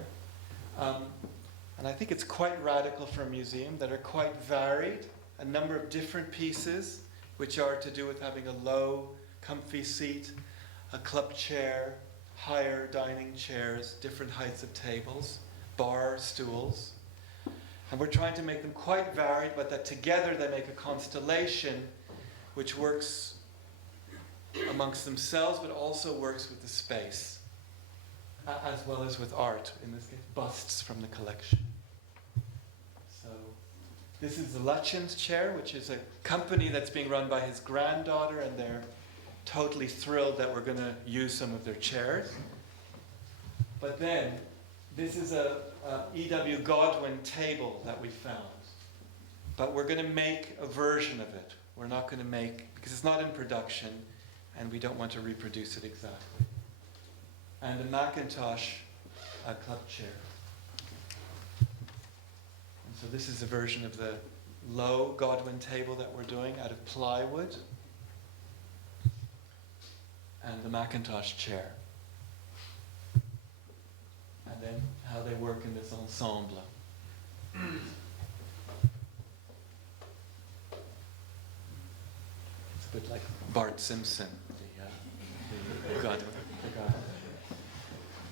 And I think it's quite radical for a museum, that are quite varied. A number of different pieces, which are to do with having a low, comfy seat, a club chair, higher dining chairs, different heights of tables, bar stools. And we're trying to make them quite varied, but that together they make a constellation which works amongst themselves, but also works with the space, as well as with art, in this case, busts from the collection. So this is the Lutyens chair, which is a company that's being run by his granddaughter, and they're totally thrilled that we're going to use some of their chairs. But then, this is a E.W. Godwin table that we found. But we're going to make a version of it. We're not going to make, because it's not in production, and we don't want to reproduce it exactly. And a Macintosh club chair. And so this is a version of the low Godwin table that we're doing out of plywood. And the Macintosh chair. And then how they work in this ensemble. It's a bit like Bart Simpson, the Godwin.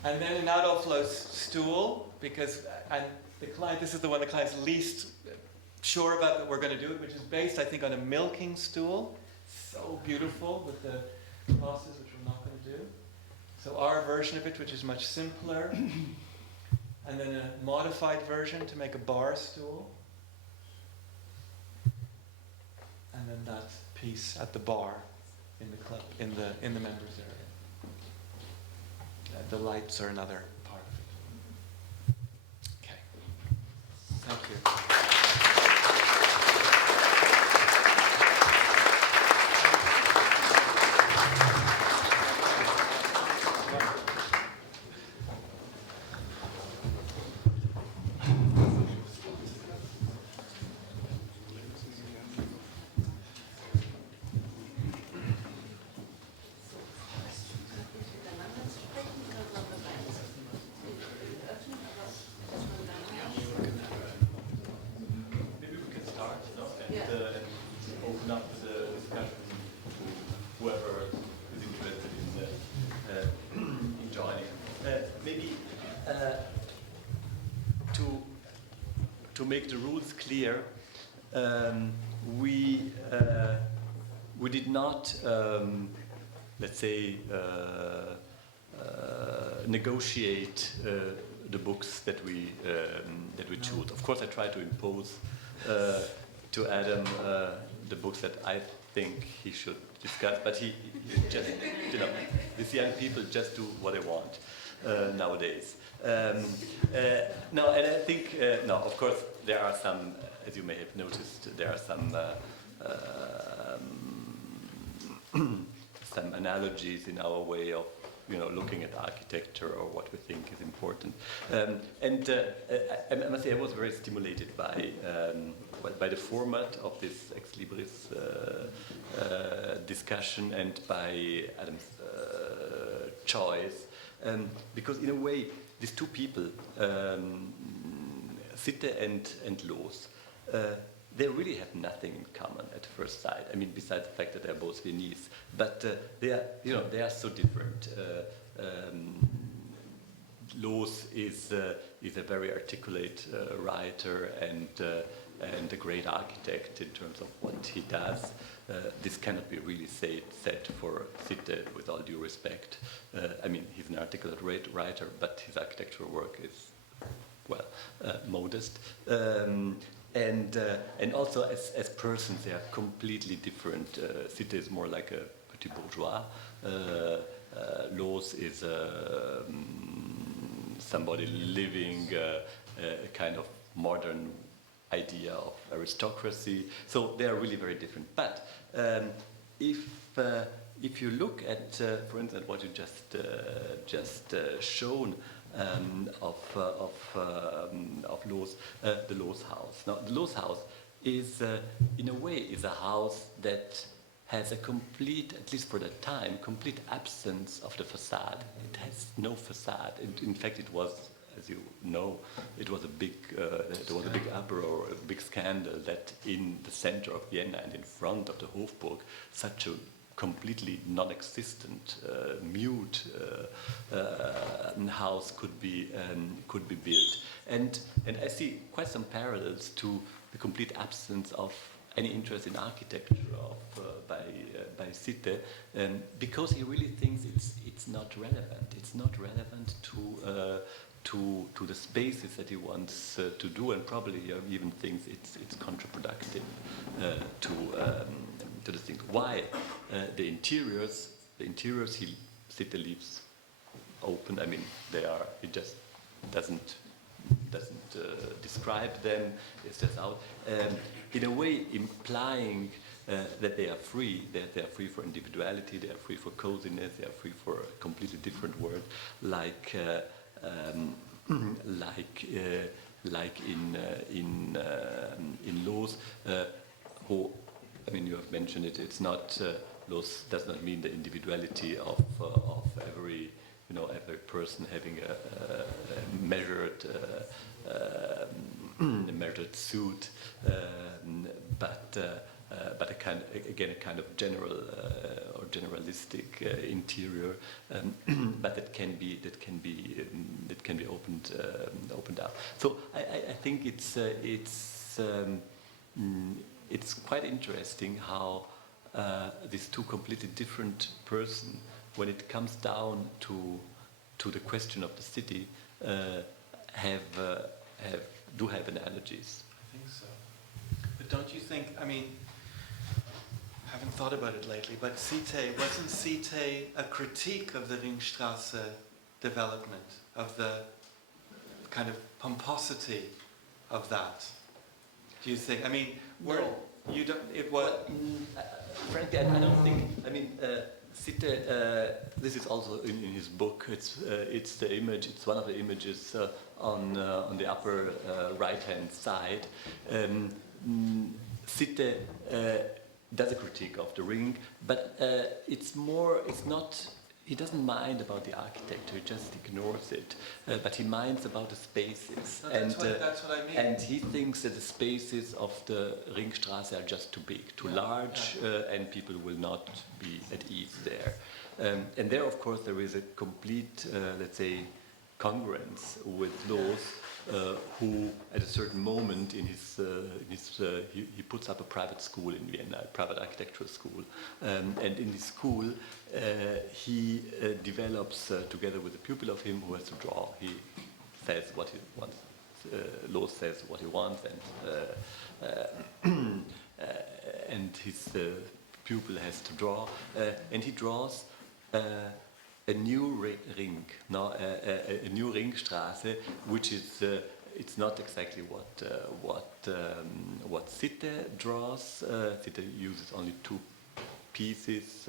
And then an Adolf Loos stool, because, and the client, this is the one the client's least sure about that we're going to do it, which is based, I think, on a milking stool. So beautiful with the crosses, which we're not going to do. So our version of it, which is much simpler. And then a modified version to make a bar stool. And then that piece at the bar in the club, in the members area. The lights are another part of it. Okay. Thank you. To make the rules clear, we did not, let's say, negotiate the books that we choose. Of course, I try to impose to Adam the books that I think he should discuss, but he just, these young people just do what they want nowadays. No, and I think, no, of course, there are some, as you may have noticed, there are some analogies in our way of looking at architecture or what we think is important. I must say I was very stimulated by the format of this Ex Libris discussion and by Adam's choice, because in a way these two people, Sitte and Loos, they really have nothing in common at first sight. I mean, besides the fact that they're both Viennese, but they are so different. Loos is a very articulate writer and a great architect in terms of what he does. This cannot be really said for Sitte, with all due respect. I mean, he's an articulate writer, but his architectural work is, well, modest. And also as persons, they are completely different. Sitte is more like a petit bourgeois. Loos is somebody living a kind of modern idea of aristocracy. So they are really very different. But if you look at, for instance, what you just shown of Loos, the Loos house. Now, the Loos house is, in a way, is a house that has a complete, at least for the time, complete absence of the facade. It has no facade. In fact, it was, as you know, it was a big uproar, a big scandal that in the center of Vienna and in front of the Hofburg, such a completely non-existent, mute house could be built, and I see quite some parallels to the complete absence of any interest in architecture by Sitte, because he really thinks it's not relevant. It's not relevant to the spaces that he wants to do, and probably even thinks it's counterproductive to the thing. Why? The interiors Sitte leaves open. I mean, he just doesn't describe them. It's just out, in a way implying that they are free. That they are free for individuality. They are free for coziness. They are free for a completely different word, like in Loos, who, I mean, you have mentioned it. It's not Loos does not mean the individuality of every person having a measured suit, but a kind of general or generalistic interior, but that can be opened up. So I think it's quite interesting how these two completely different persons, when it comes down to the question of the city, do have analogies. I think so. But don't you think, I mean, I haven't thought about it lately, but wasn't Sitte a critique of the Ringstrasse development, of the kind of pomposity of that? Do you think? I mean, you don't. It was. Frankly, I don't think. I mean, Sitte. This is also in his book. It's the image. It's one of the images on the upper right-hand side. Sitte does a critique of the ring, but it's not. He doesn't mind about the architecture, he just ignores it. But he minds about the spaces. No, that's what I mean. And he thinks that the spaces of the Ringstrasse are just too big, too large, and people will not be at ease there. And there, of course, there is a complete, let's say, congruence with Loos, who at a certain moment in he puts up a private school in Vienna, a private architectural school, and in this school he develops together with a pupil of him who has to draw. He says what he wants. Loos says what he wants, and his pupil has to draw, and he draws a new ring, a new Ringstrasse, which is it's not exactly what Sitte draws. Sitte uses only two pieces,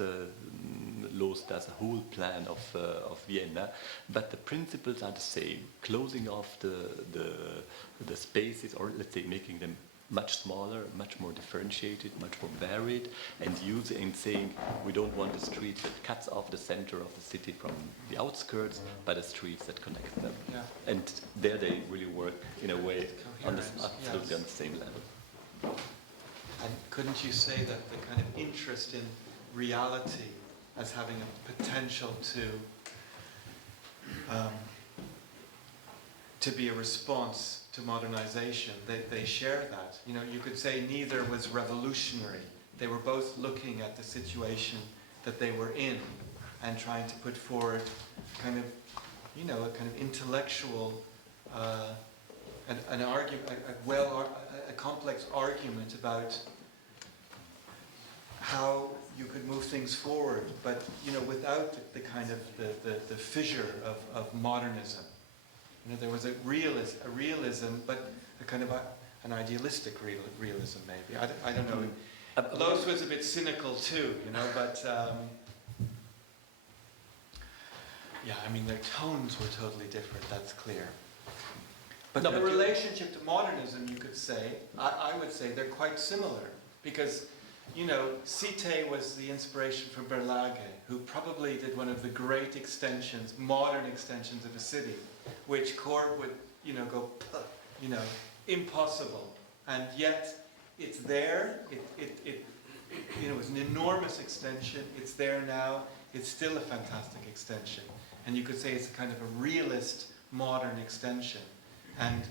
Loos does a whole plan of Vienna, but the principles are the same. Closing off the spaces, or let's say making them much smaller, much more differentiated, much more varied, and saying we don't want a street that cuts off the center of the city from the outskirts, but a street that connects them. Yeah. And there they really work in a way Coherence, absolutely yes. on the same level. And couldn't you say that the kind of interest in reality as having a potential to be a response to modernization, they share that. You know, you could say neither was revolutionary. They were both looking at the situation that they were in and trying to put forward kind of, you know, a kind of intellectual, an argument, a complex argument about how you could move things forward, but you know, without the kind of the fissure of modernism. You know, there was a realism, but a kind of an idealistic realism, maybe. I don't know. Loos was a bit cynical too, you know, but yeah, I mean, their tones were totally different. That's clear. But the relationship to modernism, you could say, I would say they're quite similar, because, you know, Sitte was the inspiration for Berlage, who probably did one of the great extensions, modern extensions of a city, which Corp would, you know, go, you know, impossible. And yet, it's there, you know, it was an enormous extension, it's there now, it's still a fantastic extension. And you could say it's a kind of a realist, modern extension. And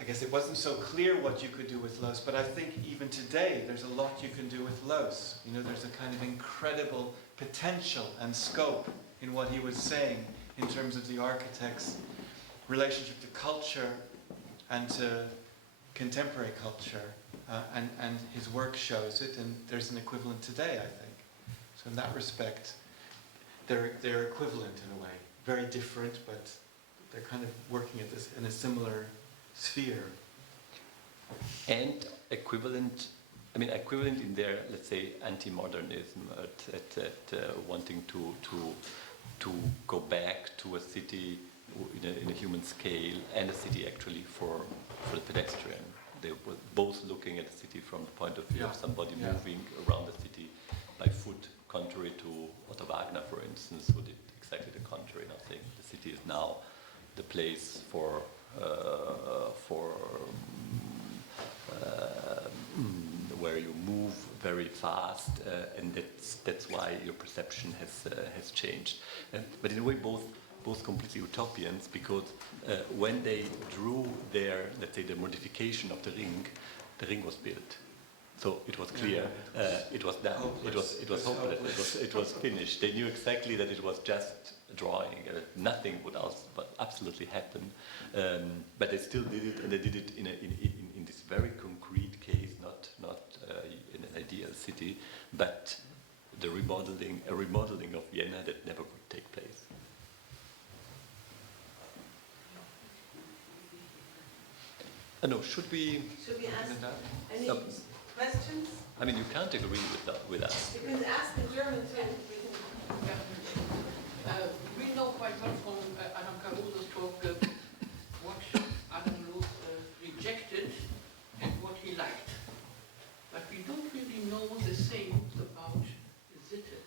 I guess it wasn't so clear what you could do with Loos, but I think even today there's a lot you can do with Loos. You know, there's a kind of incredible potential and scope in what he was saying in terms of the architect's relationship to culture and to contemporary culture, and his work shows it, and there's an equivalent today, I think. So in that respect, they're equivalent in a way. Very different, but they're kind of working at this in a similar sphere. And equivalent in their, let's say, anti-modernism, at wanting to go back to a city in a human scale, and a city actually for the pedestrian. They were both looking at the city from the point of view of somebody moving around the city by foot, contrary to Otto Wagner, for instance, who did exactly the contrary, not saying the city is now the place for where you move very fast, and that's why your perception has changed. But in a way, both completely utopians, because when they drew their, let's say, the modification of the ring was built. So it was clear, it was done, it was hopeless, it was finished. They knew exactly that it was just a drawing, nothing would else but absolutely happen. But they still did it, and they did it in this very concrete case, not in an ideal city, but a remodeling of Vienna that never could take place. No, should we ask any questions? I mean, you can't agree with us. You can ask in German too. We know quite well from Adam Caruso's talk what Adam Loos rejected and what he liked. But we don't really know the same about Sitte.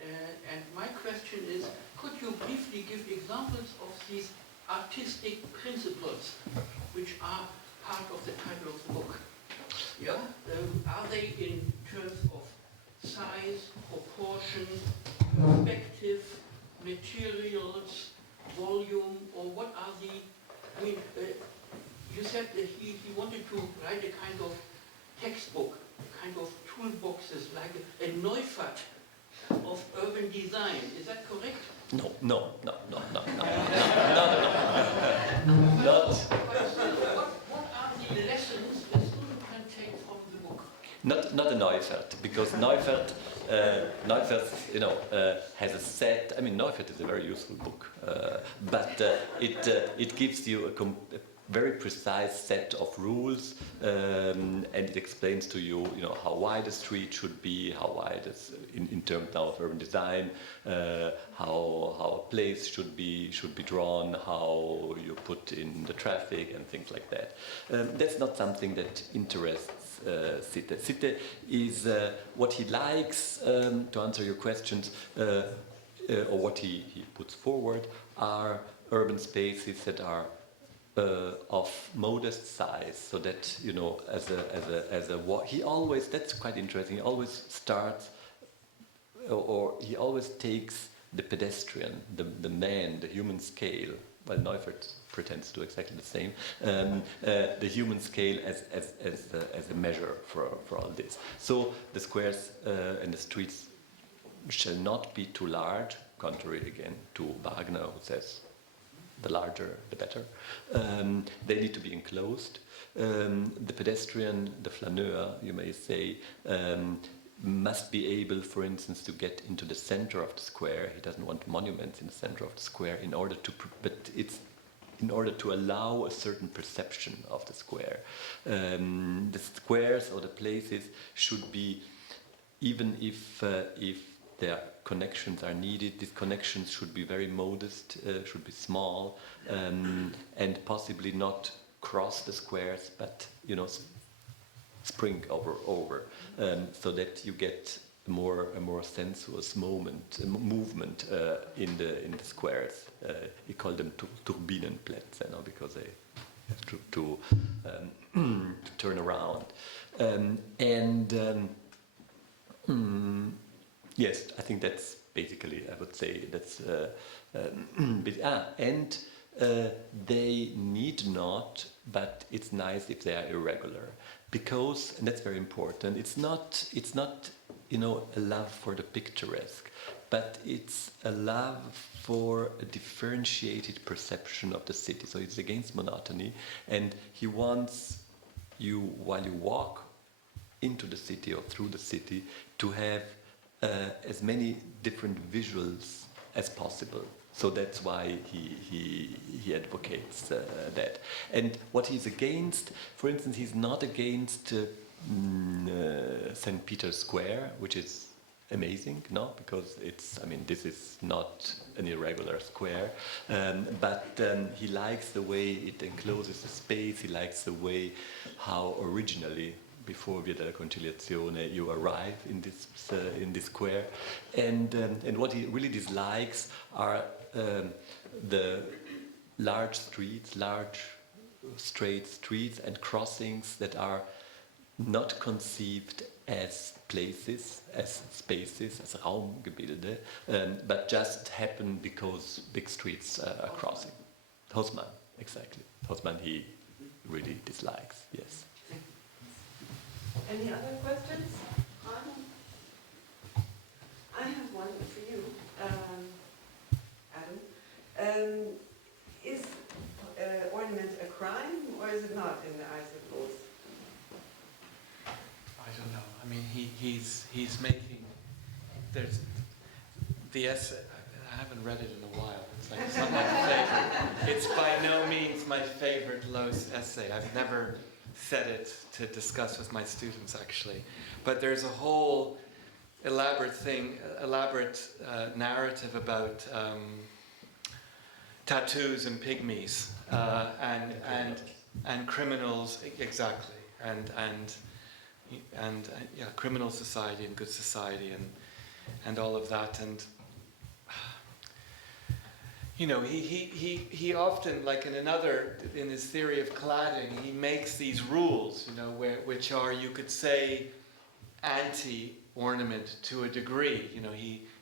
And my question is, could you briefly give examples of these artistic principles which are part of the title of the book? Yeah. Are they in terms of size, proportion, perspective, materials, volume, or what are the... I mean, you said that he wanted to write a kind of textbook, a kind of toolboxes, like a Neufert of urban design. Is that correct? No. Not. What are the lessons the student can take from the book? Not a Neufert, because Neufert, has a set. I mean, Neufert is a very useful book, but it gives you very precise set of rules, and it explains to you, how wide a street should be, how wide it's in terms now of urban design, how a place should be drawn, how you put in the traffic and things like that. That's not something that interests Sitte. Sitte is what he likes, to answer your questions, or what he puts forward, are urban spaces that are of modest size, so that he always, that's quite interesting, he always starts, or he always takes the pedestrian, the man, the human scale. Well, Neufert pretends to do exactly the same. The human scale as a measure for all this. So the squares and the streets shall not be too large, contrary again to Wagner, who says the larger the better. They need to be enclosed. The pedestrian, the flaneur, you may say, must be able, for instance, to get into the center of the square. He doesn't want monuments in the center of the square but it's in order to allow a certain perception of the square. The squares or the places should be, even if their connections are needed, these connections should be very modest, should be small, and possibly not cross the squares, but spring over, so that you get a more sensuous movement in the squares. We call them Turbinenplätze, because they have to turn around, yes, I think that's basically, I would say, that's and they need not, but it's nice if they are irregular, because, and that's very important, it's not a love for the picturesque, but it's a love for a differentiated perception of the city. So it's against monotony, and he wants you, while you walk into the city or through the city, to have as many different visuals as possible. So that's why he advocates that. And what he's against, for instance, he's not against St. Peter's Square, which is amazing, because this is not an irregular square, but he likes the way it encloses the space. He likes the way how originally, before Via della Conciliazione, you arrive in this square, and what he really dislikes are the large streets, large straight streets and crossings that are not conceived as places, as spaces, as Raumgebilde, but just happen because big streets are crossing. Haussmann, exactly. Haussmann he really dislikes, yes. Any other questions? I have one for you, Adam. Is ornament a crime, or is it not in the eyes of Loos? I don't know. He's making, there's the essay. I haven't read it in a while. It's not my favorite. It's by no means my favorite Loos essay. I've never said it to discuss with my students, actually. But there's a whole elaborate narrative about tattoos and pygmies and criminals, exactly, and criminal society and good society and all of that. And he often, like in his theory of cladding, he makes these rules, which are, you could say, anti-ornament to a degree.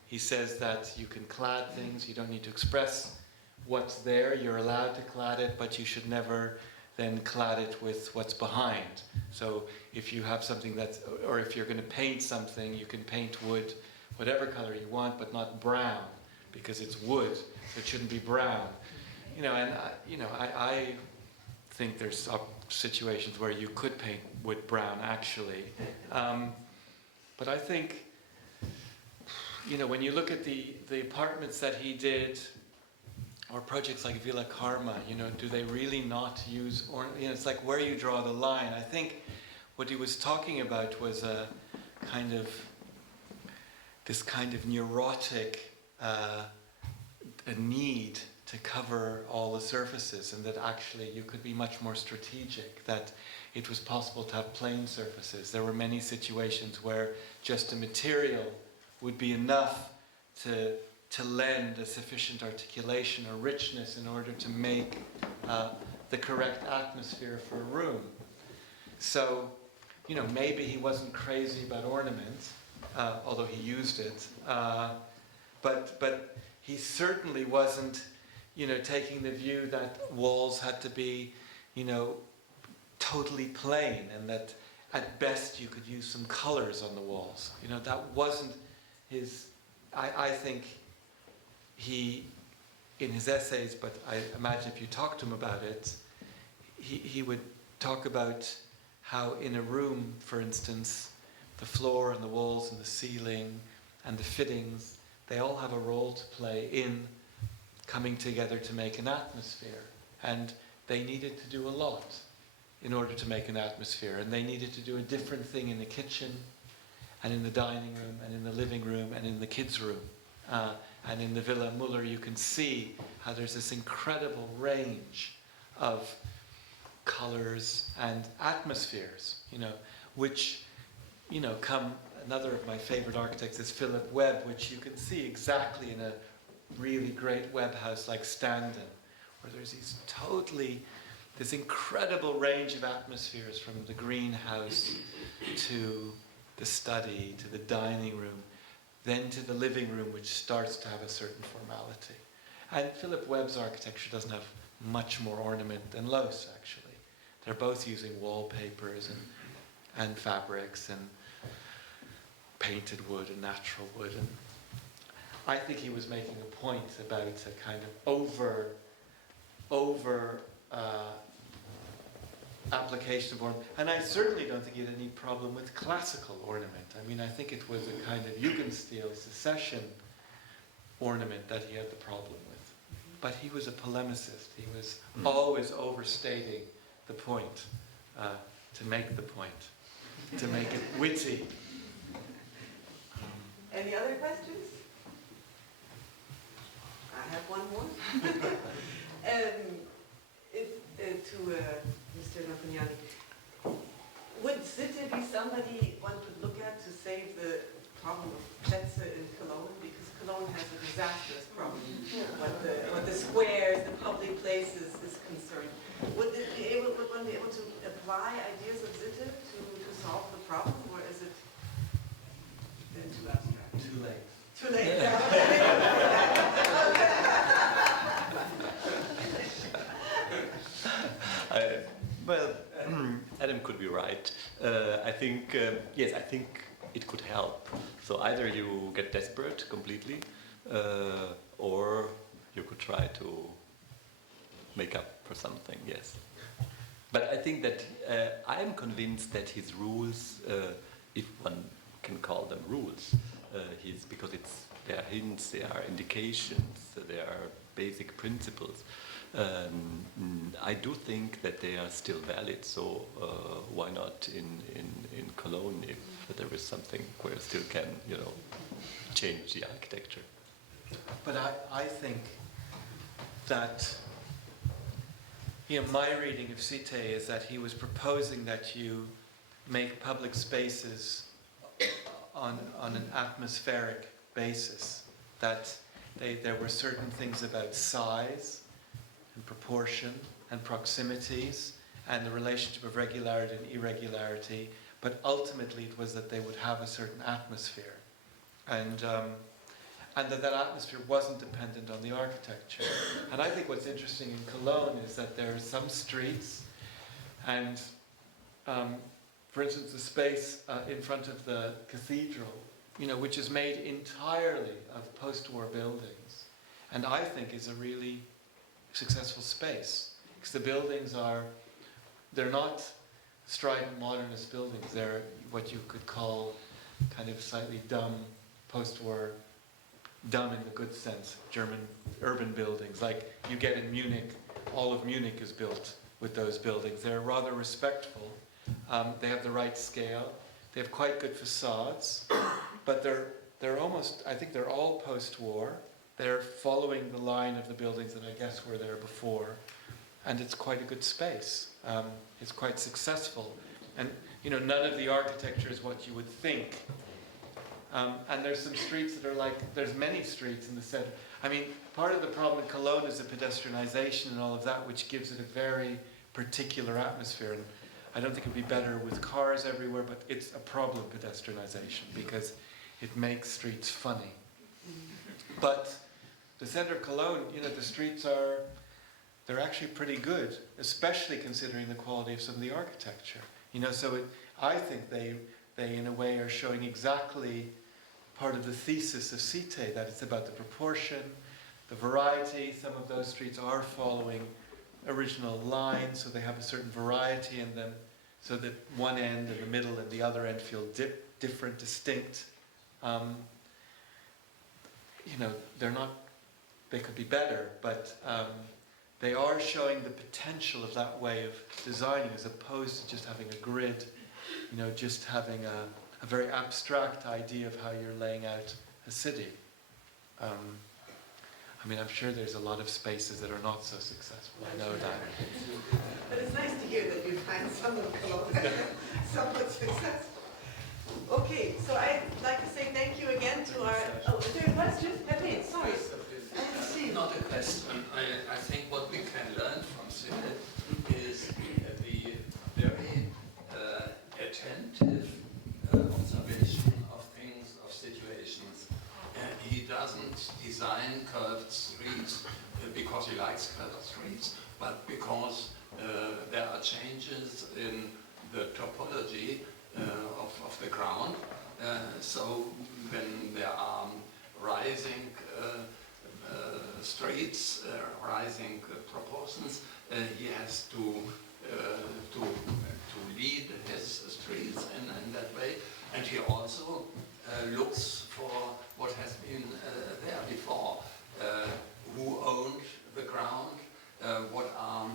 He says that you can clad things, you don't need to express what's there, you're allowed to clad it, but you should never then clad it with what's behind. So if you have something or if you're going to paint something, you can paint wood whatever color you want, but not brown, because it's wood, so it shouldn't be brown. I think there's situations where you could paint wood brown, actually. But I think, when you look at the apartments that he did or projects like Villa Karma, do they really not use, it's like where you draw the line. I think what he was talking about was this kind of neurotic a need to cover all the surfaces, and that actually you could be much more strategic, that it was possible to have plain surfaces. There were many situations where just a material would be enough to lend a sufficient articulation or richness in order to make the correct atmosphere for a room. So, maybe he wasn't crazy about ornament, although he used it, but he certainly wasn't, taking the view that walls had to be, totally plain, and that at best you could use some colors on the walls. That wasn't his. I think he, in his essays, but I imagine if you talk to him about it, he would talk about how in a room, for instance, the floor and the walls and the ceiling and the fittings, they all have a role to play in coming together to make an atmosphere. And they needed to do a lot in order to make an atmosphere. And they needed to do a different thing in the kitchen and in the dining room and in the living room and in the kids' room. And in the Villa Müller, you can see how there's this incredible range of colors and atmospheres, which, come. Another of my favorite architects is Philip Webb, which you can see exactly in a really great Webb house like Standen, where there's this incredible range of atmospheres, from the greenhouse to the study, to the dining room, then to the living room, which starts to have a certain formality. And Philip Webb's architecture doesn't have much more ornament than Loos, actually. They're both using wallpapers and fabrics and painted wood and natural wood. And I think he was making a point about a kind of over application of ornament. And I certainly don't think he had any problem with classical ornament. I mean, I think it was a kind of Jugendstil secession ornament that he had the problem with. But he was a polemicist. He was always overstating the point, to make the point, to make it witty. Any other questions? I have one more. To Mr. Lampugnani. Would Sitte be somebody one could look at to save the problem of Plätze in Cologne? Because Cologne has a disastrous problem. What the squares, the public places is concerned. Would one be able to apply ideas of Sitte to solve the problem, or is it then too abstract? Too late. Too late. Adam could be right. I think, yes, I think it could help. So either you get desperate completely, or you could try to make up for something, yes. But I think that I'm convinced that his rules, if one can call them rules, because they are hints, they are indications, they are basic principles. I do think that they are still valid, so why not in Cologne if there is something where it still can, change the architecture. But I think that, my reading of Sitte is that he was proposing that you make public spaces on an atmospheric basis, that there were certain things about size and proportion and proximities and the relationship of regularity and irregularity, but ultimately it was that they would have a certain atmosphere, and that atmosphere wasn't dependent on the architecture. And I think what's interesting in Cologne is that there are some streets, and for instance the space in front of the cathedral, which is made entirely of post-war buildings, and I think is a really successful space, because the buildings they're not strident modernist buildings, they're what you could call kind of slightly dumb post-war dumb in the good sense, German urban buildings, like you get in Munich. All of Munich is built with those buildings. They're rather respectful. They have the right scale. They have quite good facades, but they're almost, I think they're all post-war. They're following the line of the buildings that I guess were there before, and it's quite a good space. It's quite successful, and none of the architecture is what you would think. And there's some streets that are like, there's many streets in the center. I mean, part of the problem in Cologne is the pedestrianization and all of that, which gives it a very particular atmosphere. And I don't think it'd be better with cars everywhere, but it's a problem, pedestrianization, because it makes streets funny. But the center of Cologne, the streets they're actually pretty good, especially considering the quality of some of the architecture. I think they in a way are showing exactly part of the thesis of Sitte, that it's about the proportion, the variety. Some of those streets are following original lines, so they have a certain variety in them, so that one end and the middle and the other end feel different, distinct. They're not, they could be better, but they are showing the potential of that way of designing, as opposed to just having a grid, just having a very abstract idea of how you're laying out a city. I'm sure there's a lot of spaces that are not so successful, I know that. But it's nice to hear that you find some of Cologne somewhat successful. Okay, so I'd like to say thank you again to our... Oh, is there a question? Hey, sorry. I didn't see. Not a question. I think what we can learn from Sitte is the very attentive observation of things, of situations. He doesn't design curved streets because he likes curved streets, but because there are changes in the topology of the ground. So when there are rising streets, rising proportions, he has to lead his streets in that way, and he also looks for what has been there before. Who owned the ground? What are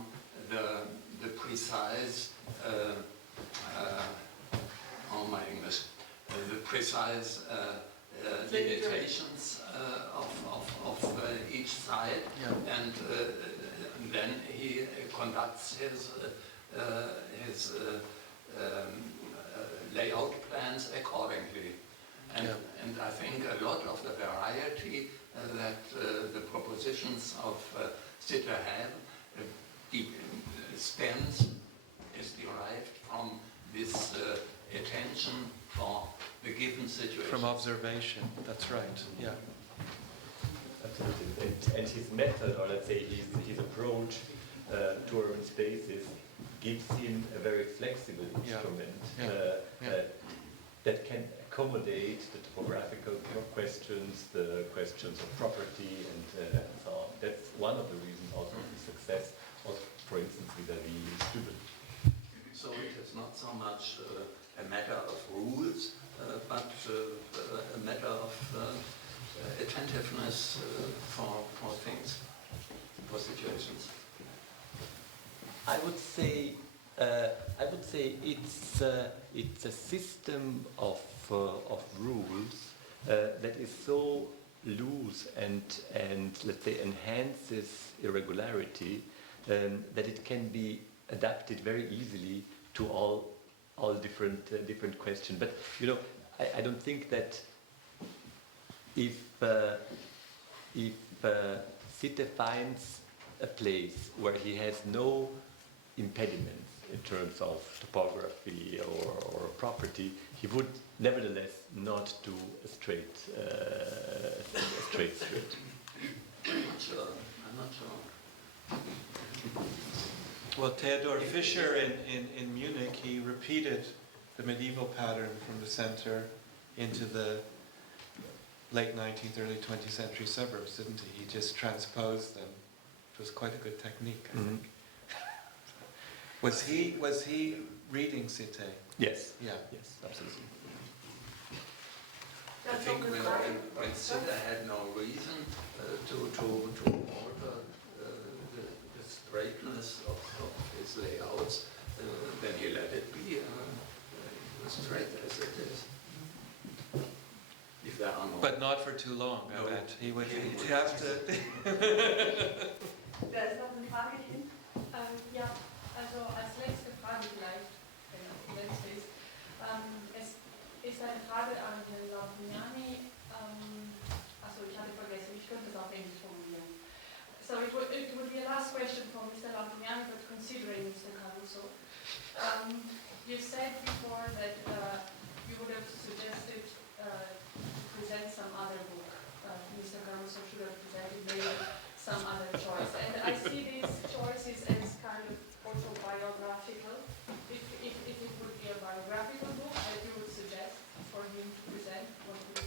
the precise my English, the precise limitations of each side, yeah. And then he conducts his layout plans accordingly. And, yeah. And I think a lot of the variety that the propositions of Sitte have is derived from this attention for the given situation. From observation, that's right, yeah. Absolutely. And his method, or let's say his approach to urban spaces, gives him a very flexible instrument that can accommodate the topographical questions, the questions of property, and so on. That's one of the reasons also of the success of, for instance, vis-à-vis Stübel. So it is not so much a matter of rules, but a matter of attentiveness for things, for situations. I would say it's a system of rules that is so loose and let's say enhances irregularity that it can be adapted very easily to all different questions. But I don't think that if Sitte finds a place where he has no impediments in terms of topography or property, he would nevertheless not do a straight street. I'm not sure. Well, Theodor Fischer in Munich, he repeated the medieval pattern from the center into the late 19th, early 20th century suburbs, didn't he? He just transposed them. It was quite a good technique, I think. Was he reading Sitte? Yes. Yeah. Yes, absolutely. think when Sitte had no reason to alter the straightness of his layouts, then he let it be straight as it is. If there are no. But not for too long, I bet. He'd have to. Da ist noch eine Frage hin. Ja, also als letzte Frage vielleicht, wenn das die letzte ist. Es ist eine Frage an Herrn Lampugnani. Also ich hatte vergessen, ich könnte es auf Englisch formulieren. So it would be a last question for Mr. Lampugnani, but considering Mr. Caruso. You said before that you would have suggested to present some other book. Mr. Caruso should have presented maybe some other choice. And I see these choices as kind of autobiographical. If it would be a biographical book that you would suggest for him to present, what would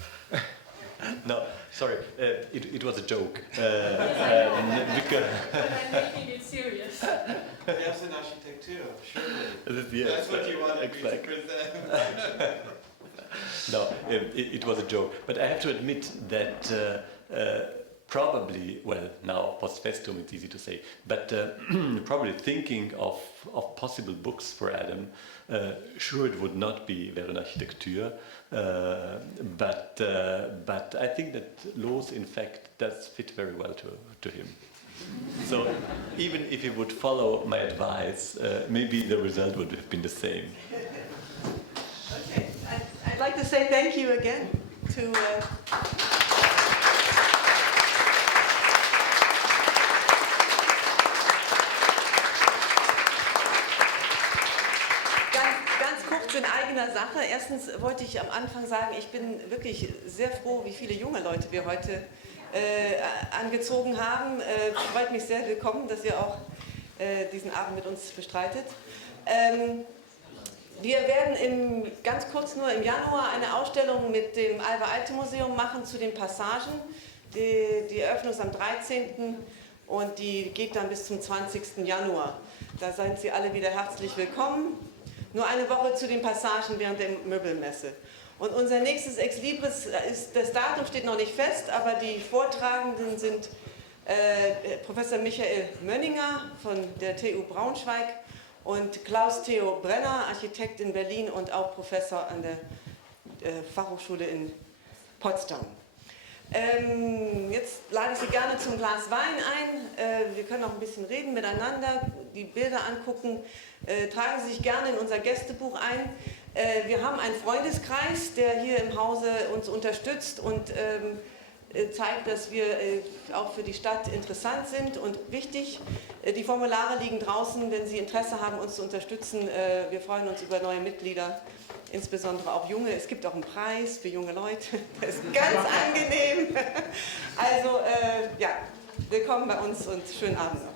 No, sorry, it was a joke. Because but I'm making it serious. Yes, an Architektur, surely. Yes, That's what you wanted me to exactly. present. No, it was a joke. But I have to admit that probably, well, now post festum it's easy to say, but probably thinking of possible books for Adam, sure it would not be eine Architektur, but I think that Loos in fact does fit very well to him. So even if he would follow my advice, maybe the result would have been the same. Okay, I'd like to say thank you again to ganz kurz in eigener Sache. Erstens wollte ich am Anfang sagen, ich bin wirklich sehr froh, wie viele junge Leute wir heute angezogen haben. Freut mich sehr, willkommen, dass ihr auch diesen Abend mit uns bestreitet. Wir werden ganz kurz nur im Januar eine Ausstellung mit dem Alva-Alte-Museum machen zu den Passagen. Die Eröffnung ist am 13. und die geht dann bis zum 20. Januar. Da seid Sie alle wieder herzlich willkommen. Nur eine Woche zu den Passagen während der Möbelmesse. Und unser nächstes Ex Libris, das Datum steht noch nicht fest, aber die Vortragenden sind Professor Michael Mönninger von der TU Braunschweig und Klaus Theo Brenner, Architekt in Berlin und auch Professor an der Fachhochschule in Potsdam. Jetzt lade ich Sie gerne zum Glas Wein ein. Wir können auch ein bisschen reden miteinander, die Bilder angucken. Tragen Sie sich gerne in unser Gästebuch ein. Wir haben einen Freundeskreis, der hier im Hause uns unterstützt und zeigt, dass wir auch für die Stadt interessant sind und wichtig. Die Formulare liegen draußen, wenn Sie Interesse haben, uns zu unterstützen. Wir freuen uns über neue Mitglieder, insbesondere auch junge. Es gibt auch einen Preis für junge Leute, das ist ganz angenehm. Also ja, willkommen bei uns und schönen Abend noch.